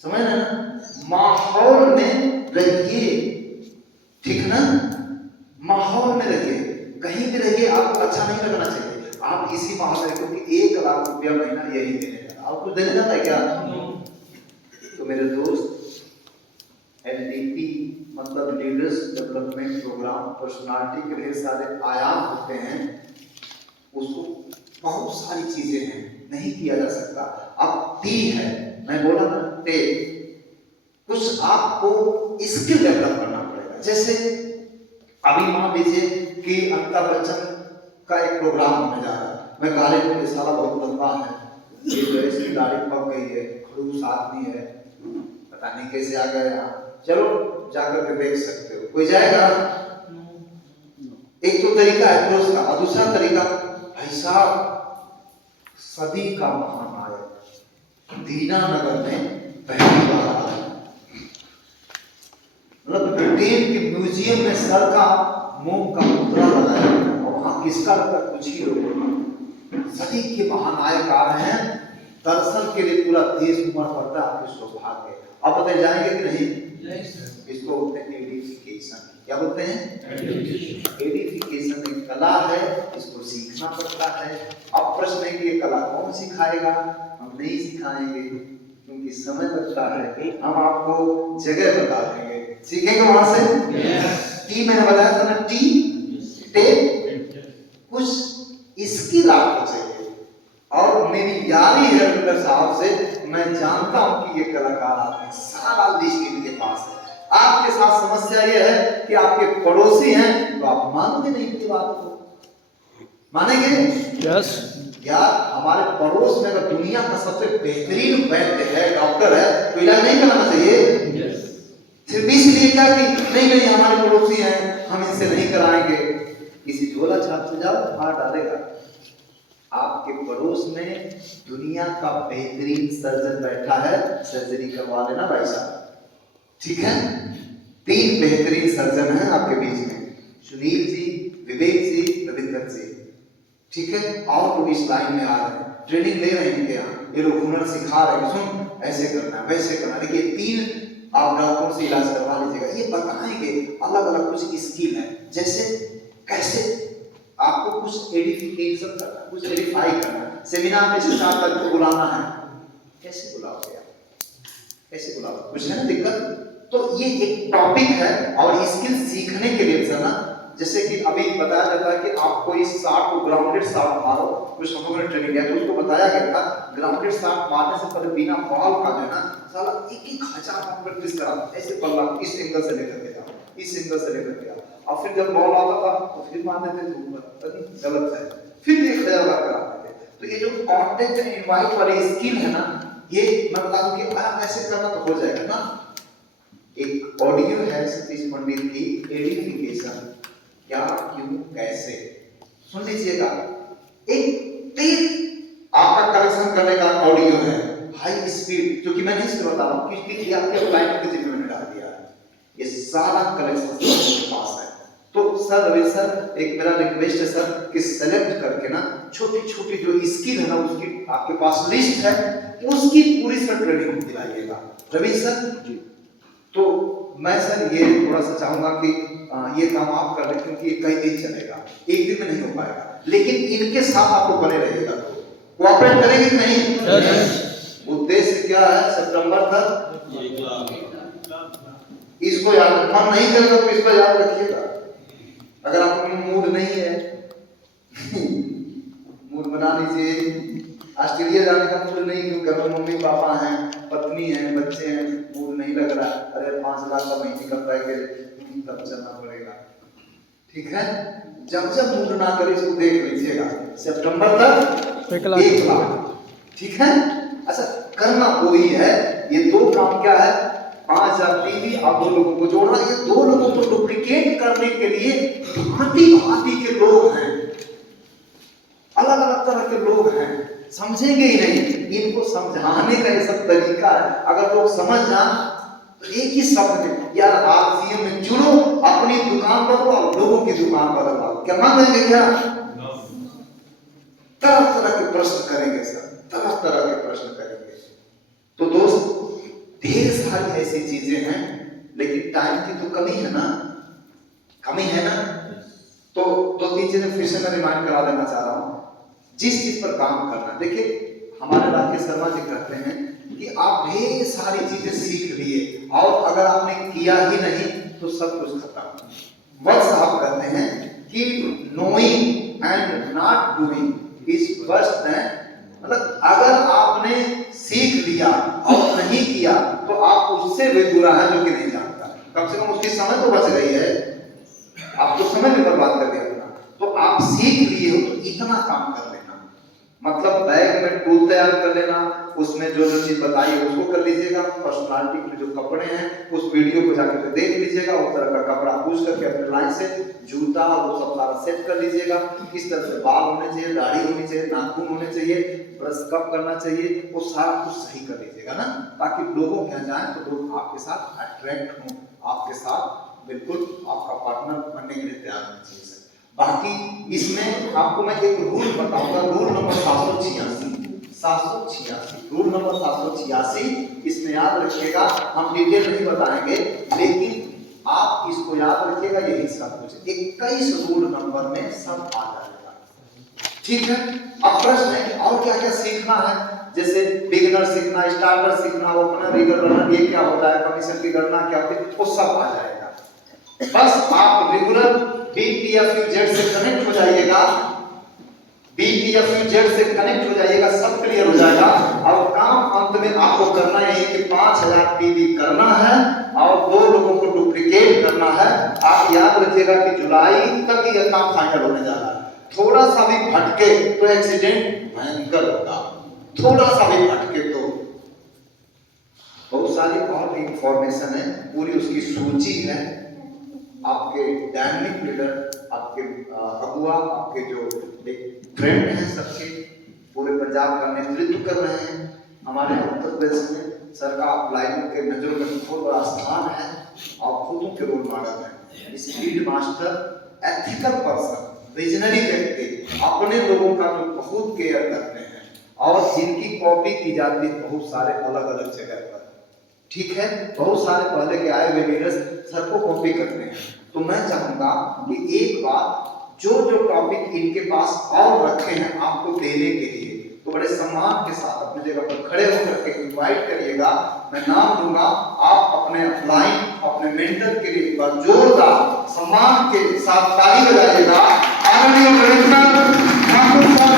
समझ रहे ना? माहौल में रहिए, ठीक ना? माहौल में रहिए, कहीं भी रहिए, आपको अच्छा नहीं लगना चाहिए। आप इसी माहौल में, क्योंकि 1 लाख रुपया महीना यही देने जाता है। आपको देने जाता है क्या? तो मेरे दोस्त, LDP मतलब लीडर्स डेवलपमेंट प्रोग्राम, पर्सनालिटी के ढेर सारे आयाम होते हैं, उसको बहुत सारी चीजें हैं, नहीं किया जा सकता। अब टी है, मैं बोला ना टे, कुछ आपको स्किल डेवलप करना पड़ेगा। जैसे अभी मान लीजिए कि अमिताभ बच्चन का एक प्रोग्राम होने जा रहा है, मैं गाली को साला बहुत लंबा है, ये जो है इसकी दाढ़ी पक गई है, खड़ूस आदमी है, पता नहीं कैसे आ गया यहाँ, चलो जाकर के देख सकते हो, कोई जाएगा? एक तो तरीका है फिरोज का, और दूसरा तरीका भाई साहब सदी का महानायक दीनानगर में पहली बार आया, मतलब ब्रिटेन के म्यूजियम में सर का मोम का पुतला लगाया और वहां किसका लगता कुछ ही लोग, सदी के महानायक आ रहे हैं, दर्शन के लिए पूरा देश उमड़ पड़ता है। आपके सौभाग्य। अब बताए जाएंगे कि नहीं? इसको बोलते हैं एडिफिकेशन। क्या बोलते हैं? एडिफिकेशन एक कला है, इसको सीखना पड़ता है। अब प्रश्न है कि ये कला कौन सिखाएगा? हम नहीं सिखाएंगे क्योंकि समय लगता है, हम आपको जगह बता देंगे, सीखेंगे वहां से। टी मैंने बताया था ना, टी टे, कुछ स्किल आपको चाहिए। और मेरी यारी है रविंद्र साहब से, मैं जानता हूं कि ये कलाकार आदमी, सारा लिस्ट इनके पास है। आपके साथ समस्या ये है कि आपके पड़ोसी हैं, तो आप मानोगे नहीं इनकी बात को, मानेंगे? यस। यार हमारे पड़ोस में अगर दुनिया का सबसे बेहतरीन वैद्य है, डॉक्टर है, तो इलाज नहीं कराना चाहिए? सिर्फ इसलिए क्या कि नहीं हमारे पड़ोसी हैं, हम इनसे नहीं कराएंगे। किसी झोला छाप से जाओ, मार डालेगा। आपके पड़ोस में दुनिया का बेहतरीन सर्जन बैठा है, सर्जरी करवा लेना भाई साहब, ठीक है? 3 बेहतरीन सर्जन हैं आपके बीच में, सुनील जी, विवेक जी, रविंद्र जी, ठीक है? और लोग इस लाइन में आ रहे हैं, ट्रेनिंग ले रहे हैं इनके यहाँ, ये लोग हुनर सिखा रहे हैं, सुन ऐसे करना है, वैसे करना है। देखिए 3 आप डॉक्टर से इलाज करवा लीजिएगा, ये बताएंगे अलग अलग कुछ स्किल है, जैसे कैसे आपको कुछ एडिफिकेशन करना है, कुछ एडिफाई करना है, सेमिनार में 4 तक को बुलाना है, कैसे बुलाओगे आप? कैसे बुलाओगे? कुछ है ना दिक्कत? तो ये एक टॉपिक है। और स्किल सीखने के लिए सर ना, जैसे कि अभी बताया जाता है कि आपको इस शॉट को ग्राउंडेड शॉट मारो, कुछ हम लोगों ने ट्रेनिंग दिया तो उसको बताया गया था ग्राउंडेड शॉट मारने से पहले बिना बॉल का जो है ना साला 1,000 बार प्रैक्टिस करा, ऐसे बल्ला इस एंगल से लेकर के जाओ, इस एंगल से लेकर के आओ, और फिर जब बॉल आता था तो फिर मार देते थे ऊपर, गलत है, फिर 1,000 बार कराते थे। तो ये जो कॉन्टेक्ट एंड इनवाइट वाली स्किल है ना, ये मैं बता दूं कि आप ऐसे करना तो हो जाएगा ना। एक ऑडियो है सतीश पंडित की, एडिफिकेशन, क्या क्यों कैसे, सुन लीजिएगा। एक तेज आपका कलेक्शन करने का ऑडियो है, हाई स्पीड, जो कि मैं नहीं सुन बता रहा हूं क्योंकि आपके अप्लाई के जिम्मे मैंने डाल दिया है, ये सारा कलेक्शन मेरे पास है। तो सर रवि सर, एक मेरा रिक्वेस्ट है सर कि सेलेक्ट करके ना छोटी छोटी जो स्किल है ना, उसकी आपके पास लिस्ट है, उसकी पूरी सर ट्रेनिंग दिलाइएगा रवि सर जी। तो मैं सर ये थोड़ा सा चाहूंगा कि ये काम आप कर लें, क्योंकि ये कई दिन चलेगा, एक दिन में नहीं हो पाएगा, लेकिन इनके साथ आप लोग बने रहिएगा, कोऑपरेट करेंगे कि नहीं? उद्देश्य क्या है? सितंबर तक इसको याद, मन नहीं करेगा तो इसको याद रखिएगा। अगर आपको मूड नहीं है मूड बना लीजिए, ऑस्ट्रेलिया जाने का मूड नहीं, क्योंकि घर में मम्मी पापा हैं, पत्नी है, बच्चे हैं, मूड नहीं लग रहा। अरे 5 लाख का महीने का पैकेज, तब चलना पड़ेगा। ठीक है, जब जब मूड ना करे इसको देख लीजिएगा, सितंबर तक 1 लाख। 1 लाख। ठीक है, अच्छा करना कोई है, ये 2 काम क्या है, 5000 टीवी आप 2 लोगों को जोड़ना। ये 2 लोगों को डुप्लीकेट करने के लिए भांति भांति के लोग हैं, अलग अलग तरह के लोग हैं, समझेंगे ही नहीं। इनको समझाने का ये सब तरीका है। अगर लोग समझ जाए तो एक ही शब्द में, यार आरसीएम में जुड़ो, अपनी दुकान बदलाओ, लोगों की दुकान बदलाओ। क्या मांगेंगे? क्या तरह तरह के प्रश्न करेंगे सर, तरह तरह के प्रश्न करेंगे। तो दोस्त, ढेर सारी ऐसी चीजें हैं, लेकिन टाइम की तो कमी है ना, कमी है ना। तो 2-3 चीजें फिर से मैं रिमाइंड करा देना चाह रहा हूं। जिस चीज पर काम करना, देखिए हमारे राकेश शर्मा जी कहते हैं कि आप ढेर सारी चीजें सीख लिए और अगर आपने किया ही नहीं तो सब कुछ खत्म। वह साहब कहते हैं कि knowing and not doing is worse than, मतलब अगर आपने सीख लिया और नहीं किया तो आप उससे भी बुरा है जो कि नहीं जानता। कम से कम उसकी समय तो बच गई है, आपको समय भी बर्बाद कर दिया अपना। तो आप सीख लिए हो तो इतना काम कर लेना, मतलब बैग में टूल तैयार कर लेना, उसमें जो जो चीज बताई है उसको कर लीजिएगा। पर्सनालिटी के जो कपड़े हैं उस वीडियो को जाकर के देख लीजिएगा, उस तरह का कपड़ा पूछ करके अपने लाइन से, जूता वो सब सारा सेट कर लीजिएगा। किस तरह से बाल होने चाहिए, दाढ़ी होनी चाहिए, नाखून होने चाहिए, ब्रश कब करना चाहिए, वो सारा कुछ सही कर लीजिएगा ना, ताकि लोगों के यहाँ जाए तो लोग आपके साथ अट्रैक्ट हों, आपके साथ बिल्कुल आपका पार्टनर बनने के लिए तैयार होना चाहिए। बाकी इसमें आपको मैं एक रूल बताऊंगा, रूल नंबर 786, रूल नंबर 786। इसमें याद रखिएगा, हम डिटेल नहीं बताएंगे, लेकिन आप इसको याद रखिएगा, यही सब कुछ 21 रूल नंबर में सब आ जाएगा। ठीक है, अब प्रश्न है और क्या क्या सीखना है, जैसे बिगिनर सीखना, स्टार्टर सीखना, ओपनर, रिगुलर, ये क्या होता है, कमीशन की गणना क्या होती है, वो सब आ जाएगा। बस आप रेगुलर BPFUZ से कनेक्ट हो जाइएगा, BPFUZ से कनेक्ट हो जाइएगा, सब क्लियर हो जाएगा। और काम अंत में आपको करना है कि 5000 टीवी करना है और 2 लोगों को डुप्लीकेट करना है। आप याद रखिएगा कि जुलाई तक ये काम फाइनल होने जा रहा है। थोड़ा सा भी भटके तो एक्सीडेंट भयंकर होगा, थोड़ा सा भी भटके तो। बहुत सारी और इंफॉर्मेशन है, पूरी उसकी सूची है। आपके डायनेमिक लीडर, आपके अगुआ, आपके जो एक फ्रेंड हैं, सबके पूरे पंजाब का नेतृत्व कर रहे हैं। हमारे उत्तर प्रदेश में सर का लाइनों के नजरों में बहुत बड़ा स्थान है और खुदों के रोल मॉडल है। Speed master, ethical person, visionary व्यक्ति, अपने लोगों का जो बहुत केयर करते हैं और जिनकी कॉपी की जाती है बहुत सारे अलग अलग जगह पर। ठीक है, बहुत सारे पहले के आए हुए लीडर्स सर को कॉपी करते हैं। तो मैं चाहूंगा कि एक बार जो जो टॉपिक इनके पास और रखे हैं आपको देने के लिए, तो बड़े सम्मान के साथ अपनी जगह पर खड़े होकर के इनवाइट करिएगा। मैं नाम दूंगा, आप अपने लाइन, अपने मेंटर के लिए एक बार जोरदार सम्मान के साथ ताली बजाइएगा। आदरणीय प्रिंसिपल ठाकुर साहब,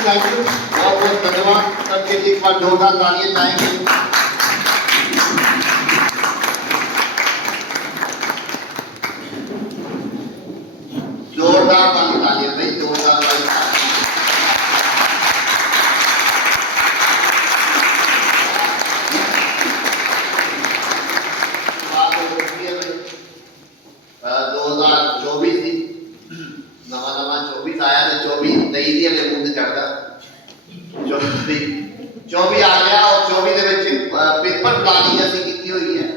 थैंक यू, बहुत बहुत धन्यवाद। सबके लिए एक बार जोरदार तालियां चाहेंगे। जोरदार वाली तालियां भाई, जोरदार वाली चौबी आ गया और 24 ਦੇ ਵਿੱਚ पेपर प्लानिंग ਅਸੀਂ ਕੀਤੀ ਹੋਈ ਹੈ।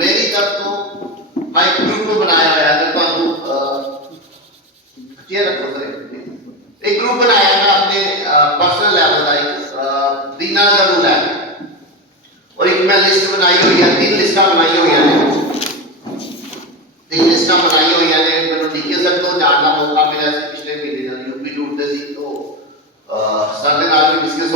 मेरी तरफ तो मैं एक ग्रुप बनाया होया है, ਤੁਹਾਨੂੰ चेयर रखो सर, एक ग्रुप बनाया है अपने पर्सनल लेवल का, एक दीनानगर ਨੂੰ ਲੈ ਕੇ, और एक मैं लिस्ट बनाई हुई है, 3 लिस्टां बनाई हुई हैं, 3 लिस्टां बनाई हुई हैं। मैंने डीके सर तो जानना मौका मिला पिछले महीने यूपी टूर से, तो सर